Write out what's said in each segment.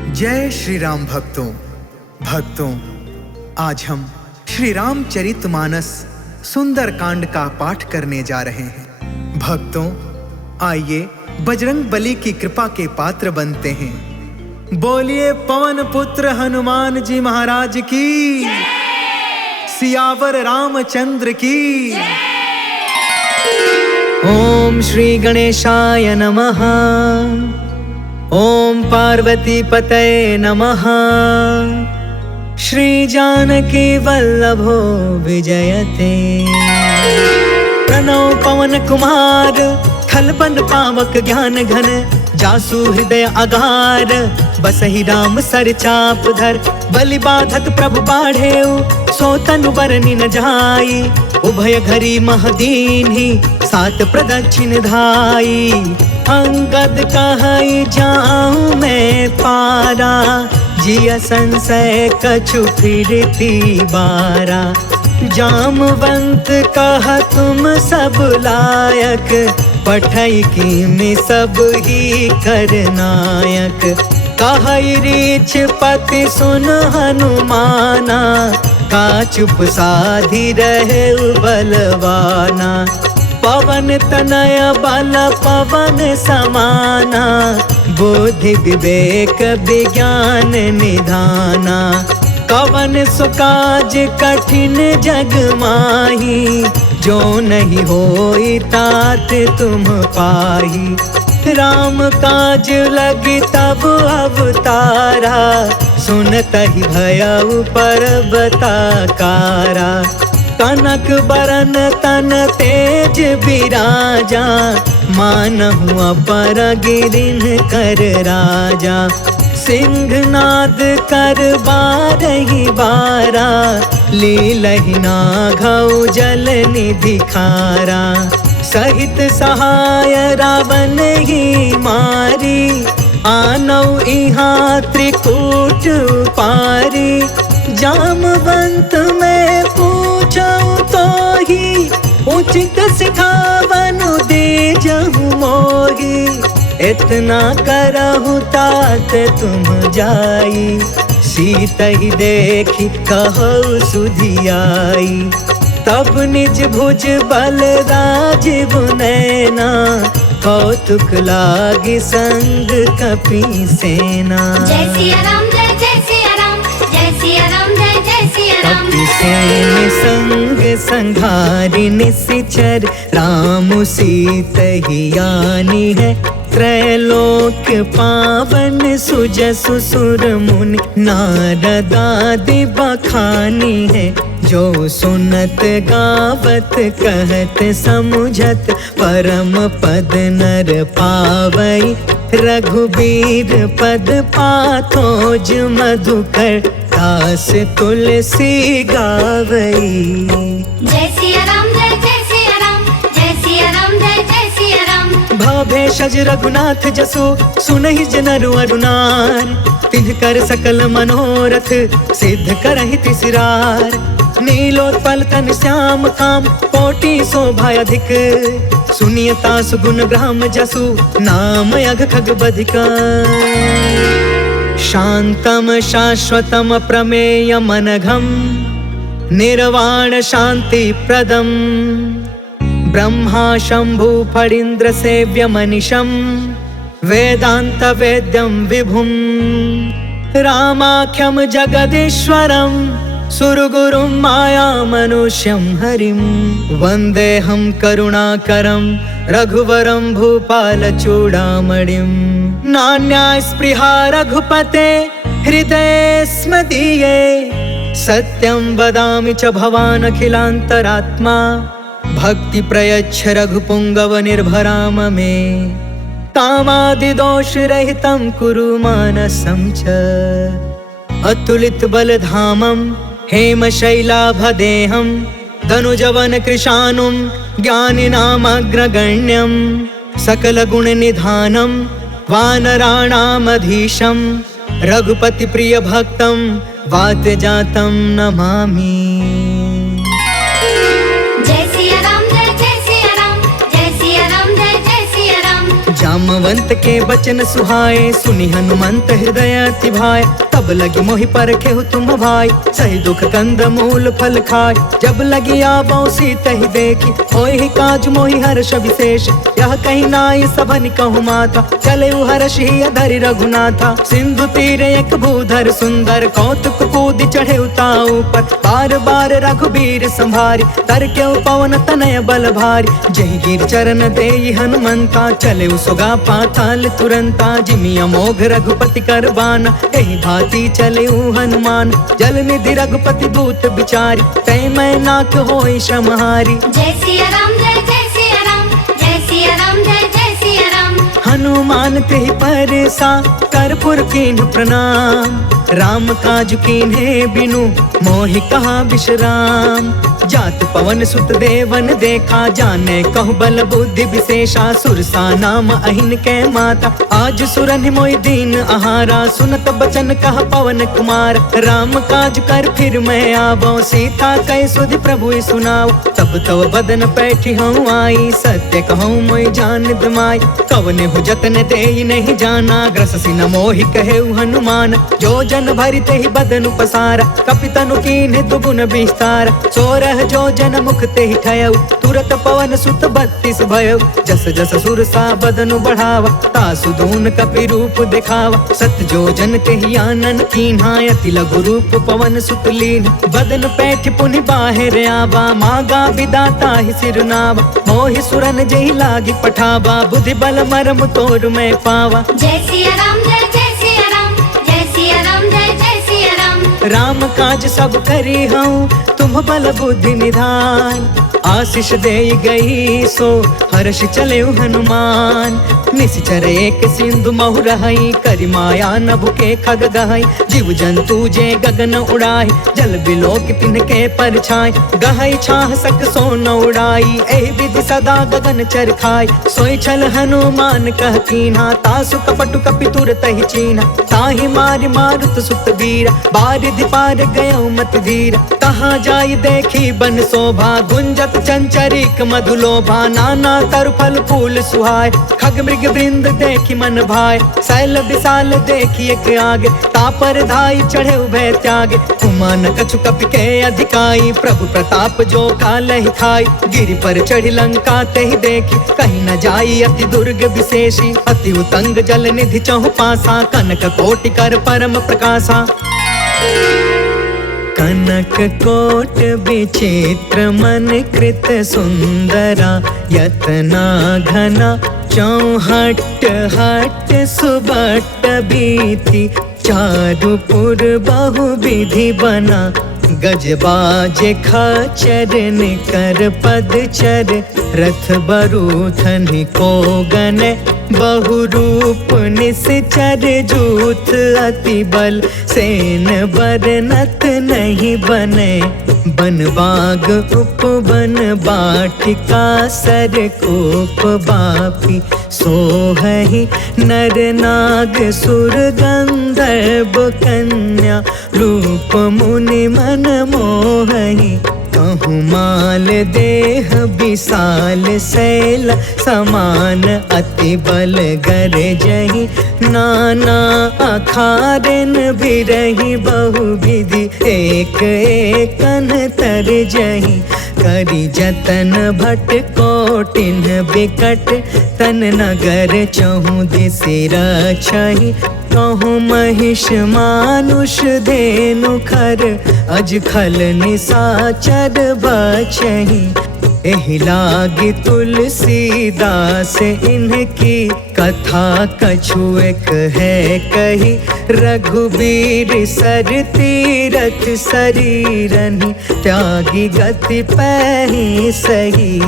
जय श्री राम भक्तों, आज हम श्री रामचरितमानस सुंदर कांड का पाठ करने जा रहे हैं। भक्तों, आइए बजरंग बली की कृपा के पात्र बनते हैं। बोलिए पवन पुत्र हनुमान जी महाराज की, सियावर रामचंद्र की। ओम श्री गणेशाय नमः। ओम पार्वती पतये नमः। श्री जानकी वल्लभो विजयते। प्रणव पवन कुमार, खलबन पावक ज्ञान घन, जासु हृदय अगार, बसहि राम सर चाप धर। बलि बाधत प्रभु बाढ़ेउ, सो तनु बरनि न जाई। उभय घरी महदीन्हि, सात प्रदक्षिण धाई। अंगद कहई जाऊं मैं पारा, जिया संशय कछु फिरती बारा। जामवंत कहा तुम सब लायक, पठई की में सब ही करनायक। कहई रीछ पति सुन हनुमाना, का चुप साधी रहे बलवाना। पवन तनय बल पवन समाना, बुद्धि विवेक विज्ञान निधाना। कवन सुकाज कठिन जग माही, जो नहीं होई तात तुम पाही। राम काज लगी तब अवतारा, सुनतहि भयउ पर्वताकारा। कनक बरन तन तेज बिराजा, मानहु अपर गिरिन कर राजा। सिंहनाद कर बारहि बारा, लीलहि नाघउ जल निधि खारा। सहित सहाय रावण ही मारी, आनौ इहाँ त्रिकूट पारी। जामवंत में पूछऊं तो ही, उचित सिखावनु दीजहु मोही। इतना करहु तात तुम जाई, सीत ही देखी कहु सुधियाई। तब निज भुज बल राजीव नैना, कौतुक लागी संग कपि सेना। जय सिया राम, जय जय सिया राम, जय सिया राम, जय जय सिया राम। कपि सेन संग संघारि निशिचर, राम सीत ही आनी है। त्रैलोक पावन सुजसु सुर मुनि, नारद आदि बखानी है। जो सुनत गावत कहत समुझत, परम पद नर पावई। रघुबीर पद पाथोज मधुकर, दास तुलसी गावई। जय सिया राम, जय जय सिया राम, जय सिया राम, जय जय सिया राम। भवभेषज रघुनाथ जसु, सुनहि जनरु अरुनार। तिनकर सकल मनोरथ, सिद्ध करहि तिसरार। नीलोत्पल तन श्याम काम, कोटि शोभा अधिक। सुनियता सुगुण ग्राम जसु, नाम अघ खग बधिका। शांतम शाश्वतम प्रमेय मनघम, निर्वाण शांति प्रदम। ब्रह्मा शंभु फणीन्द्र सेव्य मनिषम, वेदांत वेद्यम विभुम। रामाख्यम जगदीश्वरम, सुरगुरुम माया मनुष्यम हरिम। वंदेहम करुणाकरम, रघुवरम भूपाल चूड़ामणिम। नान्या स्पृहा रघुपते, हृदये स्म दीये। सत्यं वदामि च भवान् अखिलान्तरात्मा, भक्ति प्रयच्छ रघुपुंगव निर्भराम मे। कामादि दोष रहितं कुरु मानसं च, अतुलित बलधामं हेम शैलाभदेहं। धनुजवन कृशानुं ज्ञानिनामग्रगण्यं, सकल गुण निधानं वानराणामधीशं। रघुपति प्रिय भक्तं वातजातं नमामि। जय सिया राम, जय जय सिया राम, जय सिया राम, जय जय सिया राम। जामवंत के बचन सुहाए, सुनि हनुमंत हृदय अति भाए। तब लगी मोहि परखे हो तुम भाई, सही दुख कंद मूल फल खाए। जब लगी आबो सीता ही देखी, होय ही काज मोहि हर्ष विशेष। यह कहीं नाई सबन कहु माता, चले हर्ष ही धरि रघुनाथा। सिंधु तीरे एक भूधर सुंदर, कौतुक कूद चढ़े उताऊ पर। बार बार रघुबीर संभारी, तर के पवन तनय बल भारी। जही गिर चरण देई हनुमंता, चले सुगा पाताल तुरंता। जिमि अमोघ रघुपति कर बाना, एहि भांति चले हनुमान। जल निधि रघुपति दूत बिचारी, तै मैं नाथ होई श्रमहारी। जय सिया राम जय जय सिया राम, जय सिया राम जय जय सिया राम। हनुमान तेहि परसा, कर्पूर कीन्ह प्रणाम। राम काज कीन्हे बिनु, मोहि कहा विश्राम। जात पवन सुत देवन देखा, जाने कहु बल बुद्धि विशेषा। सुरसा नाम अहिन के माता, आज सुरन मोहि दीन आहारा। सुनत बचन कहा पवन कुमार, राम काज कर फिर मैं आवो। सीता कह सुधि प्रभु सुनाओ, तब तव बदन पैठी हूँ आई। सत्य कहूँ मोहि जान दमाई, कवने हो जतन देई नहीं जाना। ग्रससि न मोहि कहे हनुमान, जो जन भरि तेहि बदन पसारा। कपितनु कीन्हे दुगुन विस्तार, सोरह जो जन मुख तेहि ठयउ। तुरत पवन सुत 32 भयउ, जस जस सुरसा बदनु बढ़ावा। तासु दून कपि रूप दिखावा, सत जो जन तेहि आनन कीन्हा। अति लघु रूप पवन सुत लीन, बदन पैठ पुनि बाहिर आवा। मागा विदाता ही सिरनावा, मोहि सुरन जेहि लागी पठावा। बुद्धि बल मरम तोर मैं पावा। जय सिया राम जय जय सिया राम, जय सिया राम जय जय सिया राम। राम काज सब करी हूँ, तुम बल बुद्धि निधान। आशीष दे गई सो, हर्ष चले हनुमान। निश्चर एक सिंधु महु रहई, करि माया नभ के खग गहई। जीव जंतु जे गगन उड़ाई, जल बिलोक तिनके परछाई। गहई छाह सक सो न उड़ाई, एहि विधि सदा गगन चर खाई। सोई छल हनुमान कह कीन्हा, तासु कपटु कपि तुरत ही चीन्हा। ताहि मारि मारुत सुत वीरा, बारिधि पार गयो मत धीरा। तहाँ जाई देखी बन शोभा, गुंजत चंचरिक मधुलोभा। नाना तरु फल फूल सुहाय, खग मृग वृंद देखी मन भाय। शैल विशाल देखी एक आगे, तापर धाई चढ़े उभय त्यागे। उमान कछु कपि के अधिकाई, प्रभु प्रताप जो कालहि खाई। गिरि पर चढ़ी लंका तेहि देखी, कहीं न जाई अति दुर्ग विशेषी। अति उतंग जल निधि चहु पासा, कनक कोटि कर परम प्रकाशा। कनक कोट विचित्र मन कृत सुंदरा। यतना घना चौहट हट सुबट बीती। चारु पुर बहु विधि बना, गजबाज खचर निकर पदचर। रथ बरूथन को गन, बहु रूप निश्चर। जूथ अति बल, सेन बरनत नहीं बने। बन बाग उपवन बाटिका, सर कोप बापी। सोहहि नर नाग सुर गंधर्व कन्या। रूप मुनि मन मोहहि, कहूँ माल देह विशाल। शैल समान अति बल गरजहि, नाना अखारन बिरहि। बहु विधि एक एकन तरजहि। करि जतन भट कोटिन बिकट, तन नगर चहु दिसि रक्षहि। कहूँ महिष मानुष धेनु खर, अज खल निसाचर बचहि। एहि लागी तुलसीदास इनकी, कथा कछु एक है कही। रघुबीर सर तीरथ शरीरनि, त्यागी गति पैहि सही।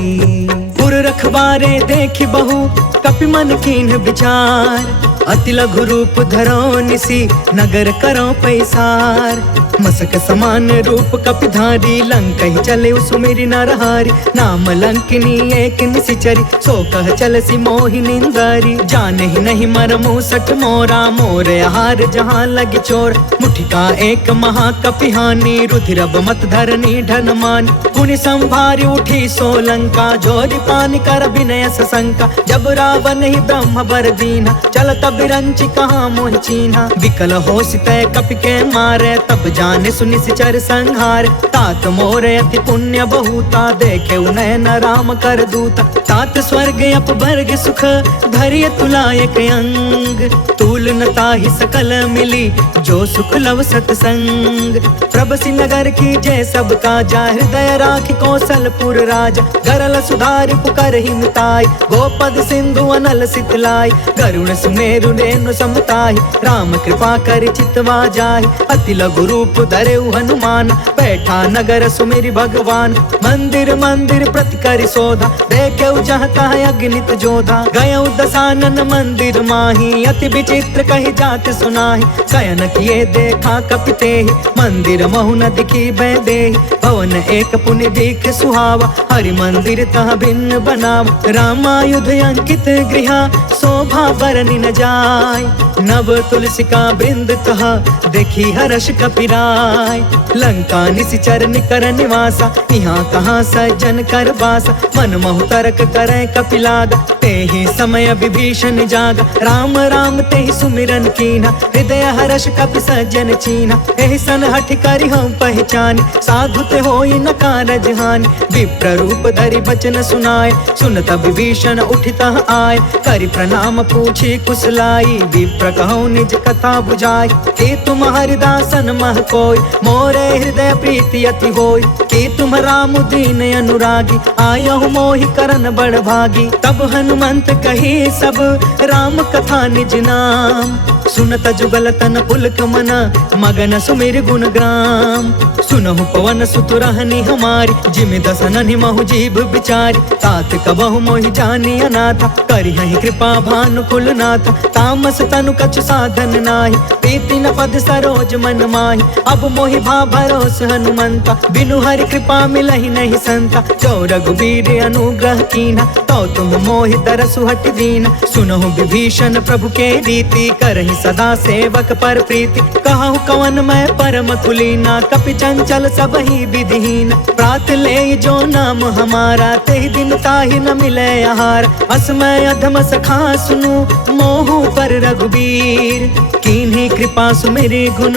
पुर रखवारे देखि बहु, कपि मन कीन्ह विचार। अति लघु रूप धरो निसी, नगर करो पैसार। मसक समान रूप कपिधारी, लंकहि चले सुमिरि नरहारी। नाम लंकिनी एक निशिचरी, सो कह चलसि मोहि निंदारी। जाने ही नहीं मरमु सठ मोरा, मोर आहार जहाँ लगी चोर। मुठिका एक महाकपिहानी, रुधिरब मत धरनी ढन मानी। पुनि संभारी उठी सो लंका, जोरि पान मानि कर विनय सशंका। जब रावण ही ब्रह्म बर दीना, चलत बिरंची कहाँ मोहि चीन्हा। विकल हो सितय कपि के मारे, तब जाने सुनि सिचर संहार। तात मोरे अति पुण्य बहुता, देखे नयन राम कर दूता। तात स्वर्ग अपवर्ग सुख, धैर्य तुलायक अंग। तूल न ताहि सकल मिली, जो सुख लव सतसंग। प्रभसि नगर की जय सब काजा, हृदय राखि कौशलपुर राजा। गरल सुधारि पुकर ही मिताई, गोपद सिंधु अनल सितलाई। गरुण सुमेरु रेणु समताहि, राम कृपा कर चितवा जाहि। अति लघु रूप धरेउ हनुमान, बैठा नगर सुमिरि भगवान। मंदिर मंदिर प्रति करि शोधा, देखेउ जहाँ तहाँ अगणित जोधा। गयउ दसानन मंदिर माही, अति विचित्र कहि जात सुनाहि। शयन किए देखा कपि तेहि, मंदिर महु न दिखी भय देहि। भवन एक पुनि देख सुहावा, हरि मंदिर तह भिन्न बनावा। रामायुध अंकित गृहा, शोभा बरनि न जाय। नव तुलसिका बृंद तह, देखी हर्ष कपिराय। लंका निशिचर निकर निवासा, यहाँ कहाँ सज्जन कर बासा। मन महु तर्क करे कपिलागा, तेहि समय विभीषण जागा। राम राम तेहि सुमिरन कीन्हा, हृदय हर्ष कपि सज्जन चीन्हा। एहि सन हठि करि हम पहचानी, साधु ते होई न कारज हानि। विप्र रूप धरि बचन सुनाय, सुनत विभीषण उठितः आय। करि प्रणाम पूछी कुशलाई, विप्र कहूँ निज कथा बुझाई। कि तुम हरिदासन मह कोय, मोरे हृदय प्रीति अति होय। कि तुम राम दीन अनुरागी, आयहु मोहि करन बड़ भागी। तब हनुमंत कही सब, राम कथा निज नाम। सुनत जुगल तन पुलक मन, मगन सुमिर गुण ग्राम। सुनहु पवन सुत रहनी हमारी, जिमि दसननि महु जीभ बिचारी। तात कबहु मोहि जानी अनाथा, करिहहि कृपा भानु कुलनाथा। तामस तनु कछु साधन नाही, प्रीति न पद सरोज मन माही। अब मोहि भा भरोस हनुमंता, बिनु हरि कृपा मिलहि नहीं संता। जो रघुबीर अनुग्रह कीन्हा, तो तुम मोहि दरसु हटि दीन्हा। सुनहु विभीषण प्रभु के रीति, करहि सदा सेवक पर प्रीति। कहु कवन मैं परम कुलीना, कपि चंचल सब ही विधिहीन। प्रात ले जो नाम हमारा, तेहि दिन ताहि न मिले आहार। असमय अधम सखा सुनु, मोहु पर रघुबीर। कीन्ही कृपा सुमिरि गुण,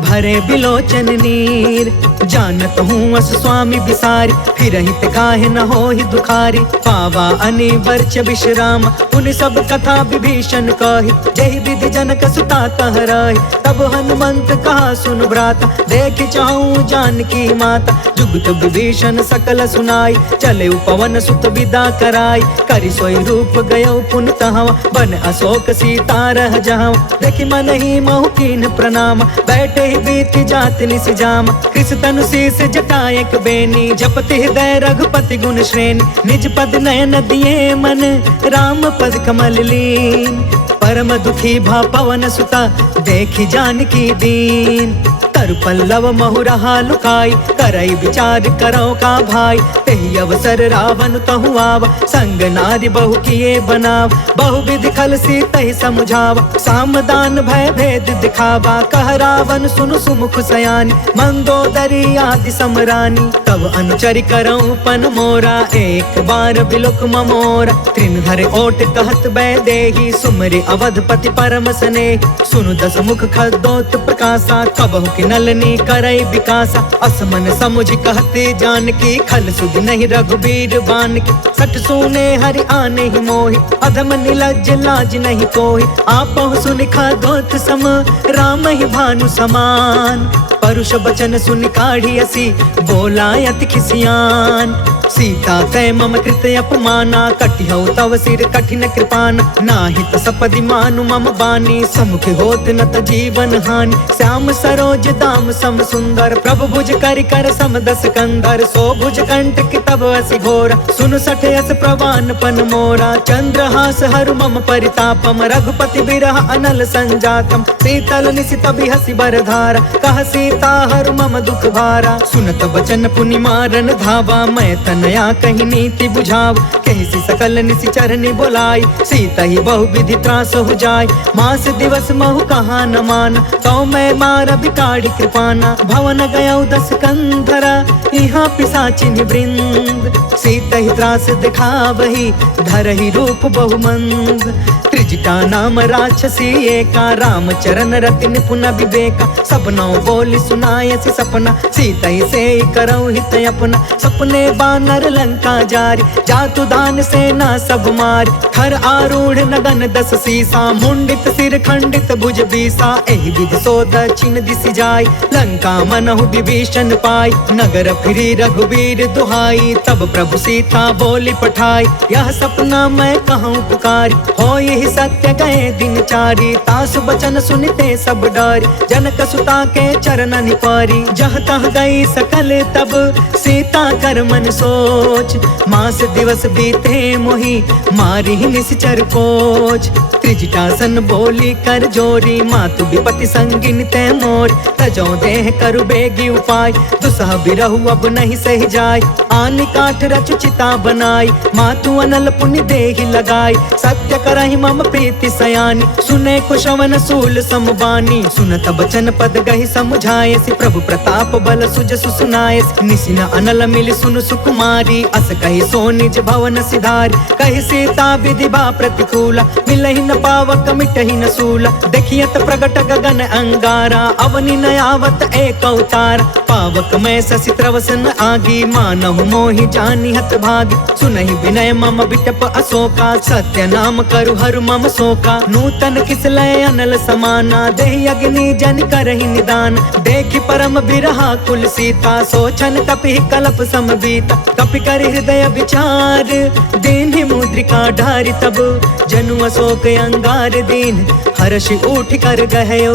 भरे बिलोचन नीर। जानत हूँ अस स्वामी बिसारी, फिरहि ते काहे न होहि दुखारी। पावा अनिवर्च विश्राम, उन सब कथा विभीषण कही। जहि विधि जनक सुता तह रही, तब हनुमंत कहा सुन भ्राता। देख चाहूँ जानकी माता, जुगत विभीषण सकल सुनाई। चले पवन सुत विदा कराई, करि सोई रूप गयो पुन तहवा। बन अशोक सीता रह जहाँ, देखि मन ही महु कीन्ह प्रणाम। बैठे ही बीत जात निस जाम, कृष तनु शीस जटायक बेनी। जपति हृदय रघुपति गुण श्रेणी, निज पद नयन दिए मन, राम पद कमल लीन। परम दुखी भा पवन सुता, देखि जानकी दीन। तरु पल्लव महु रहा लुकाई, करई विचार करो का भाई। तेहि अवसर रावण तहु आवा, संग नारी बहु किए बनाव। बहु विधि खल सी तहि समुझावा, सामदान भय भेद दिखावा। कह रावण सुनु सुमुख सयानी, मंदोदरी आदि समरानी। तब अनुचरि करऊं पन मोरा, एक बार बिलुक ममोरा। त्रिन धरे ओट कहत बै देहि, सुमरि अवधपति परम स्नेही। सुनु दस मुख खदोत प्रकाशा, कबहु कि नलनी करई विकासा। असमन समुझ कहते जानकी, खल सुध नहीं रघुबीर बानकी। सठ सुने हरि आने ही मोहि, अधम निलज्ज लाज नहीं कोहि। आपहु सुनि खदोत सम, राम ही भानु समान। परुष बचन सुनि काढ़ी असी, बोला अति खिसियान। सीता तय मम कृत अपमाना, कटिहउ तव सिर कठिन कृपान। नाहित सपदि मानु मम बानी, समुख होत न त जीवन हानि। श्याम सरोज दाम सम सुंदर, प्रभु भुज करि कर सम दस कंधर। सो भुज कंटक तब असि घोरा, सुन सठ यस प्रवान पन मोरा। चंद्रहास हरु मम परितापम, रघुपति बिरह अनल संजातम। शीतल निशित बिहसि बरधारा, कह सीता हरु मम दुख भारा। सुनत बचन पुनि मारन धावा, मैं तन नया कही नीति बुझाव, कैसी सकल निशिचरनि बोलाई, सीता ही बहु विधि त्रास हो जाय, मास दिवस महु कहा न मान, तो मैं मार बिकाड़ी कृपाना, भवन गया 10 कंधरा, यहाँ पिशाचिनि वृंद, सीता ही त्रास दिखावही, धरहि रूप बहुमंद, त्रिजटा नाम राक्षसी एका, राम चरण रति निपुण विवेका, सपनों बोली सुनायसी सपना, सीता ही से करऊ हित अपना, सपने बानर लंका जारी, जातु दान सेना सब मारी, खर आरूढ़ नगन 10 सीसा, मुंडित सिर खंडित भुज बीसा, एहि विधि सो दक्षिण दिशि जाय, लंका मनहु विभीषण पाई, नगर फिरी रघुवीर दुहाई, तब प्रभु सीता बोली पठाई, यह सपना मैं कहूँ पुकारी, हो यही सत्य गए दिन चारी, तासु बचन सुनते सब डरी, जनक सुता के चरण निपारी, जह तह गई सकल तब सीता कर मन सोच, मास दिवस बीते मोहि मारी निश्चर कोच, त्रिजटासन बोली कर जोरी, मातु विपति संगिन ते मोर, तजो देह करु बेगी उपाय, दुसह बिरहु अब नहीं सही जाय, आन काठ रचु चिता बनाई, मातु अनल पुण्य देहि लगाई, सत्य करहि मम प्रीति सयानी, सुने कुशवन सूल समबानी, सुनत बचन पद गहि समुझाय, प्रभु प्रताप बल सुज सुनाय, निसिन अनल मिल सुन सुकुमारी, अस कहि सो निज भवन सिधारी, कहि सीता विधि बा प्रतिकूला, मिलहि न पावक मिटहि न सूला, देखियत प्रगट गगन अंगारा, अवनि न आवत एक अवतार, पावक मैं शशि त्रवसन आगी, मानहु मोहि जानि हत भागी, सुनहि विनय मम बिटप अशोका, सत्य नाम करु हरु मम शोका, नूतन किसलय अनल समाना, देहि अग्नि जन करहि निदान, देखि परम बिरहा कुल सीता, सोचन कपि कलप समबीता, कपि कर हृदय विचार, दीन्हि मुद्रिका ढारि तब, जनु अशोक अंगार दीन, हर्ष उठ कर गहयो,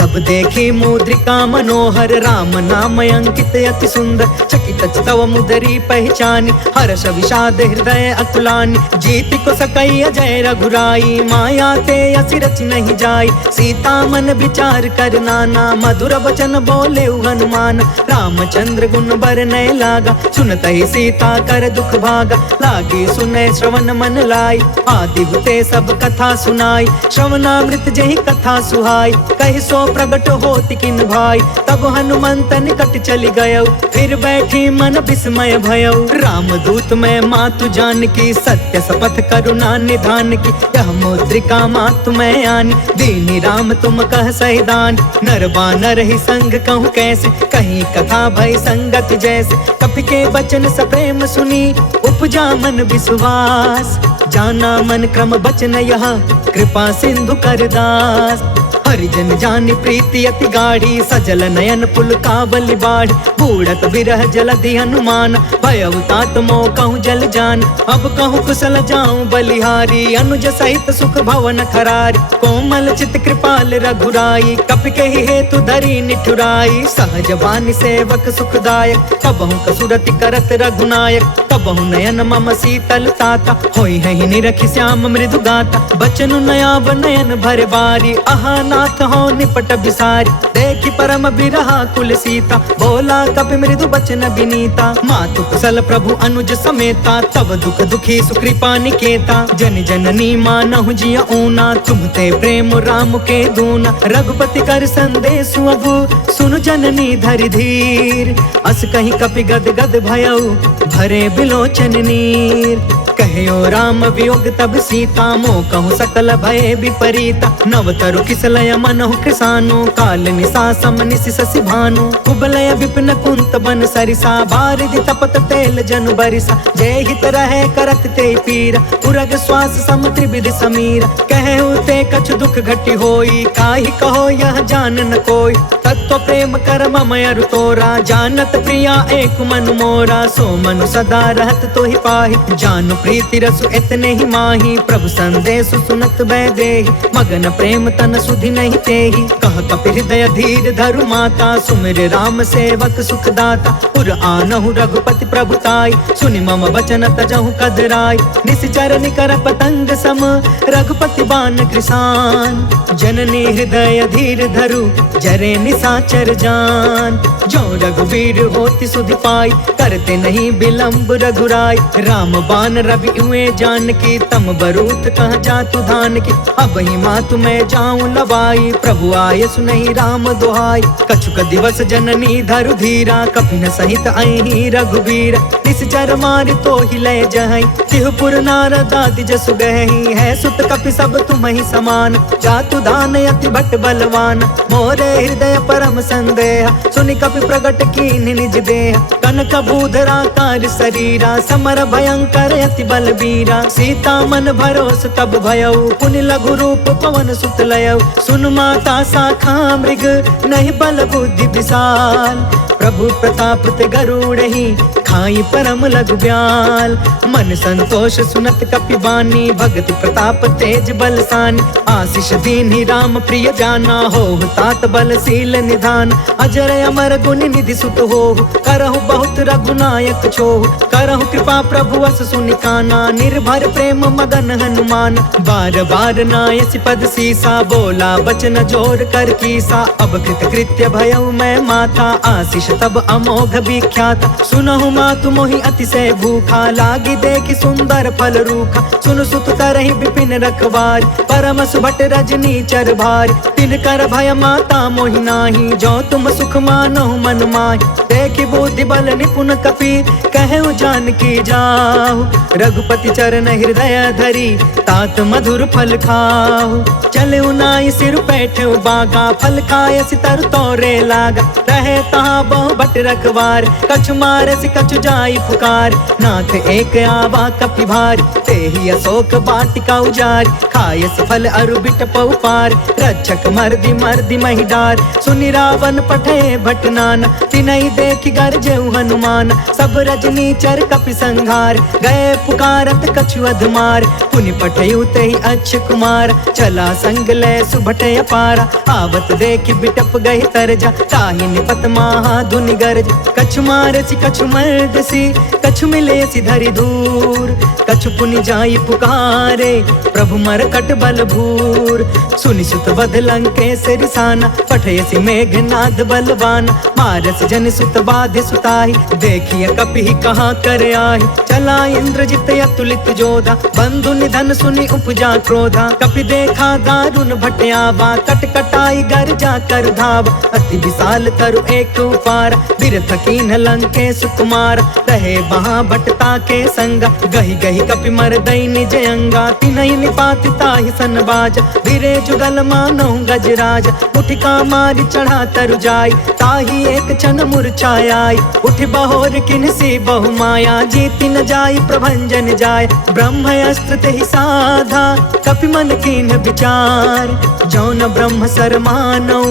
तब देखी मुद्रिका मनोहर, राम नाम अंकित अति सुंदर, चकित तव मुदरी पहचानी, हर्ष विषाद हृदय अकुलानी, जीति को सकई अजय रघुराई, माया ते असि रचि नहीं जाई, सीता मन विचार कर नाना, मधुर वचन बोले हनुमान, रामचंद्र गुण बरनय लागा, सुनत ही सीता कर दुख भागा, लागी सुने श्रवण मन लाई, आदि हुते सब कथा सुनाई, श्रवणामृत जहि कथा सुहाई, कहि सो प्रगट होति किन भाई, तब हनुमंत निकट चली गयो, फिर बैठी मन विस्मय भयो, रामदूत मैं मातु जान की, सत्य शपथ करुणा निधान की, यह मुद्रिका मातु मैं आनी, दीनी राम तुम कह सहिदान, नर बानर ही संग कहूँ कैसे, कहीं कथा भई संगत जैसे, कपि के बचन सप्रेम सुनी, उपजा मन विश्वास, जाना मन क्रम बचन यह, कृपा सिंधु कर दास, हरिजन जानि प्रीति अति गाढ़ी, सजल नयन पुल कावली बाढ़, बूढ़त बिरह जलधि हनुमान, भयउ तात मोह कहूँ जल जान, अब कहूँ कुशल जाऊं बलिहारी, अनुज सहित सुख भवन खरारी, कोमल चित कृपाल रघुराई, कपि कहि हेतु धरी निठुराई, सहज बानी सेवक सुखदायक, कबहु कसुरति करत रघुनायक, कबहु नयन मम शीतल ताता, होई है निरखि श्याम मृदु गाता, बचनु नयाव नयन भर बारी, आहा नाथ हो निपट बिसारी, देखि परम बिरहा कुल सीता, बोला कपि मृदु बचन बिनीता, मातु कुशल प्रभु अनुज समेता, तब दुख दुखी सुकृपा निकेता, जन जननी मानहु जिया ऊना, तुम ते प्रेम राम के दूना, रघुपति कर संदेश अबु, सुनु जननी धरि धीर, अस कहीं कपि गद गद भयउ, भरे बिलोचन नीर, कहो राम वियोग तब सीता, मोह कहूँ सकल भय विपरीता, नवतरु किसलय मनहु कृसानु, काल निशा सम निशि शशि भानु, कुबलय विपिन कुंत बन सरिसा, बारिधि तपत तेल जनु बरिसा, जय हित रहे करत ते पीरा, उरग श्वास सम त्रिविधि समीरा, कहु ते कछु दुख घटी होई, काहि कहो यह जान न कोई, तत्व प्रेम कर मम अरु तोरा, जानत प्रिया एक मनु मोरा, सो मनु सदा रहत तो ही पाहि, जानु प्रीति रसु इतने ही माही, प्रभु संदेश सुनत बैदेहि, मगन प्रेम तन सुधि नहीं तेहि, कह कपि हृदय धीर धरु माता, सुमिर राम सेवक सुखदाता, पुर आनहु रघुपति प्रभुताई, सुनि मम वचन तजहु कदराई, निश्चर निकर पतंग सम, रघुपति बान कृसान, जननी हृदय धीर धरु, जरे निस निशाचर जान। जो रघुवीर होती सुधि पाई, करते नहीं विलंब रघुराई। राम बान रवि हुए जानकी, तम बरूथ कह जातु धान की। अब ही मातु मैं जाऊं लवाई, प्रभु आय सुनहि राम दुहाई। कछुक दिवस जननी धरु धीरा, कपिन सहित अहि रघुवीर। निश्चर मारि तो ही लय जहई, तिहुपुर नारद आदि जसु गहई। है सुत कपि सब तुम ही समान, जातु दान अति भट बलवान। मोरे हृदय परम संदेह, सुनि कपि प्रगट कीन निज देह। कनक बूधराकार शरीरा, समर भयंकर अति बलबीरा। सीता मन भरोस तब भयउ, पुनि लघु रूप पवन सुत लयउ। सुन माता शाखा मृग, नहीं बल बुद्धि विशाल। प्रभु प्रताप ते गरुड़हि, खाई परम लघु ब्याल। मन संतोष सुनत कपि बानी, भगति प्रताप तेज बलसानी। आशीष दीन्हि राम प्रिय जाना, होहु तात बलशील निधान। अजर अमर गुण निधि सुत होहु, करहु बहुत रघुनायक छोहु। करहु कृपा प्रभु अस सुनि काना, निर्भर प्रेम मदन हनुमान। बार बार नायसि पद सीसा, बोला बचन जोर कर कीसा। अब कृत कृत्य भयउ मैं माता, आशीष तब अमोघ विख्यात। सुनहु मातु मोहि अतिशय भूखा, लागी देखि सुंदर फल रूखा। सुन सुत करहि विपिन रखवार, परम सुभट रजनी चर भार। तिन कर भय माता मोहि नाही, जो तुम सुख मानहु मन माहि। देखि बुद्धि बल निपुण कपि, कहु जानकी जाहु। रघुपति चरण हृदय धरी, तात मधुर फल खाहु। चलउ नाई सिर बैठउ बागा, फल खायसि तरु तोरे लागा। रहे तहाँ बहु भट रखवार, कछु मारसि कछु जाई पुकार। नाथ एक आवा कपि भार, तेहि अशोक वाटिका उजारी। खायसि फल अरु बिटपउ पार, रक्षक मर्दि मर्दि महि डार। सुनि रावण पठे भट नाना, तिनहि देखि गरजेउ हनुमान। सब रजनी चर कपि संघार, गए पुकारत कछु अधमार। पुनि पठेउ तेहि अक्ष कुमार, चला संग लय सुभट अपारा। आवत देखि बिटप गहि तरजा, ताहि निपत महा धुनि गरज। कछु मारसि कछु मर्दसि, कछु मिलेसि धरि दूर। कछु पुनि जाई पुकारे, प्रभु मरकट बल भूर। सुनि सुत वध लंकेश रिसाना, पठयसि मेघनाद बलवान। मारस जन सुत बाधि सुताहि, देखिय कपि कहाँ कर आहि। चला इंद्रजित अतुलित जोधा, बंधु निधन सुनि उपजा क्रोधा। कपि देखा दारुण भट आवा, कट कटाई गर जा कर धावा। अति विशाल तरु एक उपार, बिरथ कीन्ह लंकेश कुमार। रहे वहाँ भटता के संगा, गहि गहि कपि मरदई निज अंगा। तिनहि निपाति ताहि सन बाजा, धीरे जुगल मानहु गजराज। उठिका मारि चढ़ा तरु जाई, ताहि एक क्षण मूर्छाई। उठि बहोर किन्हसी बहु माया, जीति न जाई प्रभंजन जाय। ब्रह्म अस्त्र तेहि साधा, कपि मन कीन्ह विचार। जौन ब्रह्म सर मानौ,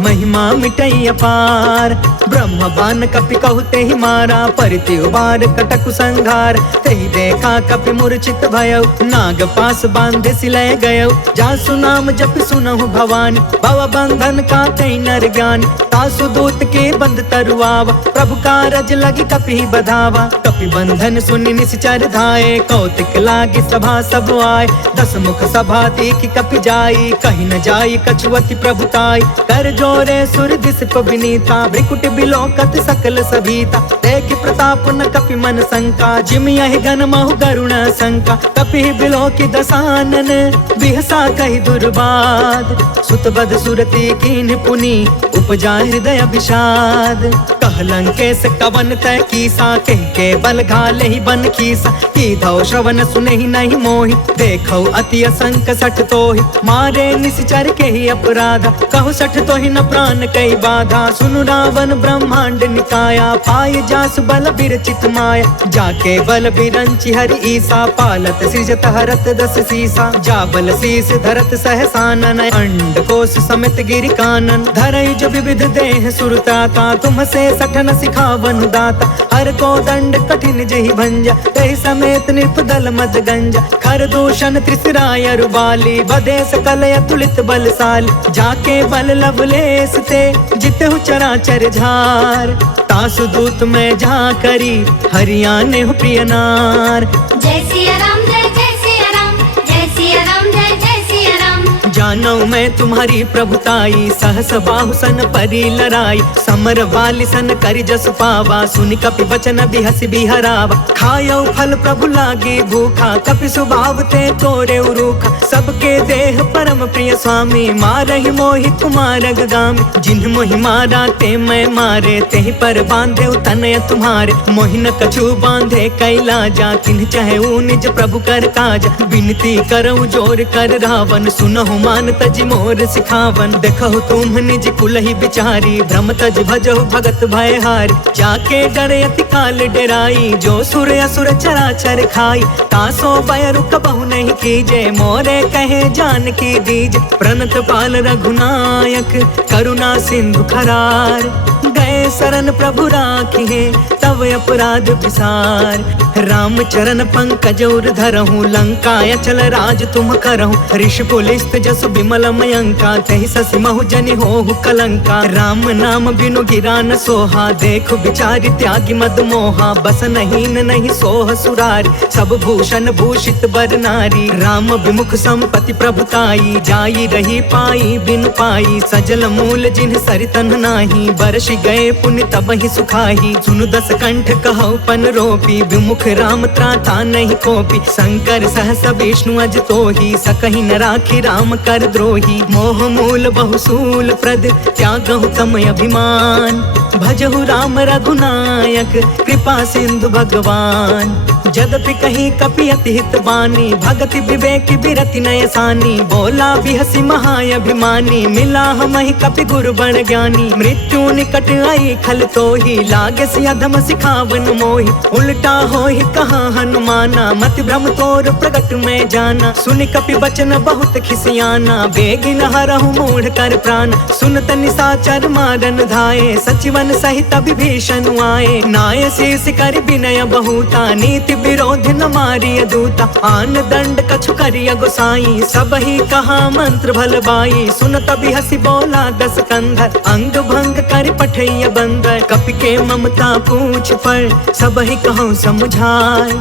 महिमा मिटई अपार। ब्रह्म बान कपि कहु तेहि मारा, परिति उबार कटकु संघार। तेहि देखा कपि मूर्छित भयउ, नाग पास बांधे सिलय गयउ। जासु नाम जपि सुनहु भवानी, भव बंधन काटै नर ज्ञानी। तासु दूत के बंद तरुआवा, प्रभु कारज लगी कपि बधावा। कपि बंधन सुनि निश्चर धाये, कौतिक लागी सभा सब आए। दस मुख सभा देखि कपि जाई, कहि न जाई कछु अति प्रभुताई। कर जोरे सुर दिस विनीता, भ्रिकुट बिलोकत सकल सभीता। देखि प्रताप न कपि मन शंका, जिमि यहि गन महु गरुण शंका। कपि बिलोकि दसानन, बिहसा कहि दुर्बाद। सुतबद सुरति कीन्ह पुनि, उपजा हृदय विषाद। कह लंकेश कवन तय कीसा, कहि के बल घाले ही बन खीसा। कीधौ श्रवण सुनहि नहीं मोहि, देखौ अति असंक सठ तोहि। मारे निश्चर के ही अपराधा, कहु सठ तोहि न प्राण कई बाधा। सुनु रावण ब्रह्मांड निकाया, पाय जासु बल बिरचित माया। जाके बल बिरंचि हरि ईसा, पालत सृजत हरत दस सीसा। जा बल शीस धरत सहसानन, अंड कोश समेत गिरि कानन। धरई जो विविध देह सुरताता, तुम से सठन सिखावन दाता। हर को दंड कठिन जहि भंजा, तहि समेत निर्पदल मद गंजा। खर दूषण त्रिसराय रुबाली, बधे सकल अतुलित बलशाली। जाके बल लवलेस ते, जितहु चराचर झार। तासु दूत में जा करी, हरियाणे हो प्रिय नार। जय सिया राम, जय जय सिया राम, जय सिया राम, जय जय सिया राम। जानो मैं तुम्हारी प्रभुताई, सहस बाहु सन परी लराई, समर वाली सन करि जसु पावा, सुनि कपि बचन बिहसि बिहरावा। खायो फल प्रभु लागे भूखा, कपि स्वभाव ते तोरे उरूखा, सबके देह परम प्रिय स्वामी, मारहि मोहि कुमार अगगामी। जिन्ह मोहि मारा ते मैं मारे, तेहि पर बांधे तनय तुम्हारे, मोहि न कछु बांधे कैलाजा, तिन्ह चाहे निज प्रभु कर काज। विनती करऊँ जोर कर रावण, सुनहु मान तज मोर सिखावन। देखहु तुम निज कुलहि बिचारी, भ्रम तज भजहु भगत भयहारी। जाके डरे अति काल डेराई, जो सुर असुर चराचर खाई। तासो भय रुक बहु नहीं कीजे, मोरे कहे जानकी दीज। प्रणत पाल रघुनायक, करुणा सिंधु खरार, गए शरण प्रभु राखिए, तब अपराध विसार। राम चरण पंकज उर धरहूँ, लंका अचल राज तुम करहूँ। ऋषि पुलिस्त जस बिमल मयंका, तहि ससि महु जनि होहु कलंका। राम नाम बिनु गिरा न सोहा, देख बिचारी त्यागी मद मोहा। बस नहीं सोह सुरारी, सब भूषण भूषित बर नारी। राम विमुख संपत्ति प्रभुताई, जाई रही पाई बिनु पाई। सजल मूल जिन्ह सरितन नाही, बरसि गए पुण्य तबहि सुखाही। सुनु दस कंठ कहौ पन रोपी, विमुख राम त्राता नहीं कोपी। शंकर सहस विष्णु अज तोही, सकहि न राखी राम कर द्रोही। मोह मूल बहुसूल प्रद, त्यागहु तम अभिमान। भजहु राम रघुनायक, कृपा सिंधु भगवान। जदपि कहीं कपि अति हित बानी, भगति विवेक बिरति नय सानी। बोला बिहसि महाअभिमानी, मिला हमहि कपि गुरु बड़ ज्ञानी। मृत्यु निकट आई खल तोही, लागे सि अधम सिखावन मोही। उल्टा होहि कहा हनुमाना, मति भ्रम तोर प्रगट में जाना। सुनि कपि बचन बहुत खिसियाना, बेगिन हरहु मूढ़ कर प्राण। सुनत निशाचर मारन धाये, सचिवन सहित विभीषण आए। नाय शीस कर विनय बहुता, नीति विरोध न मारिय दूता। आन दंड कछु करिय गोसाई, सबहि कहा मंत्र भल बाई। सुनत बिहसि बोला दस कंधर, अंग भंग कर पठैय बंदर। कपि के ममता पूछ पर, सबहि कहूँ समुझाय।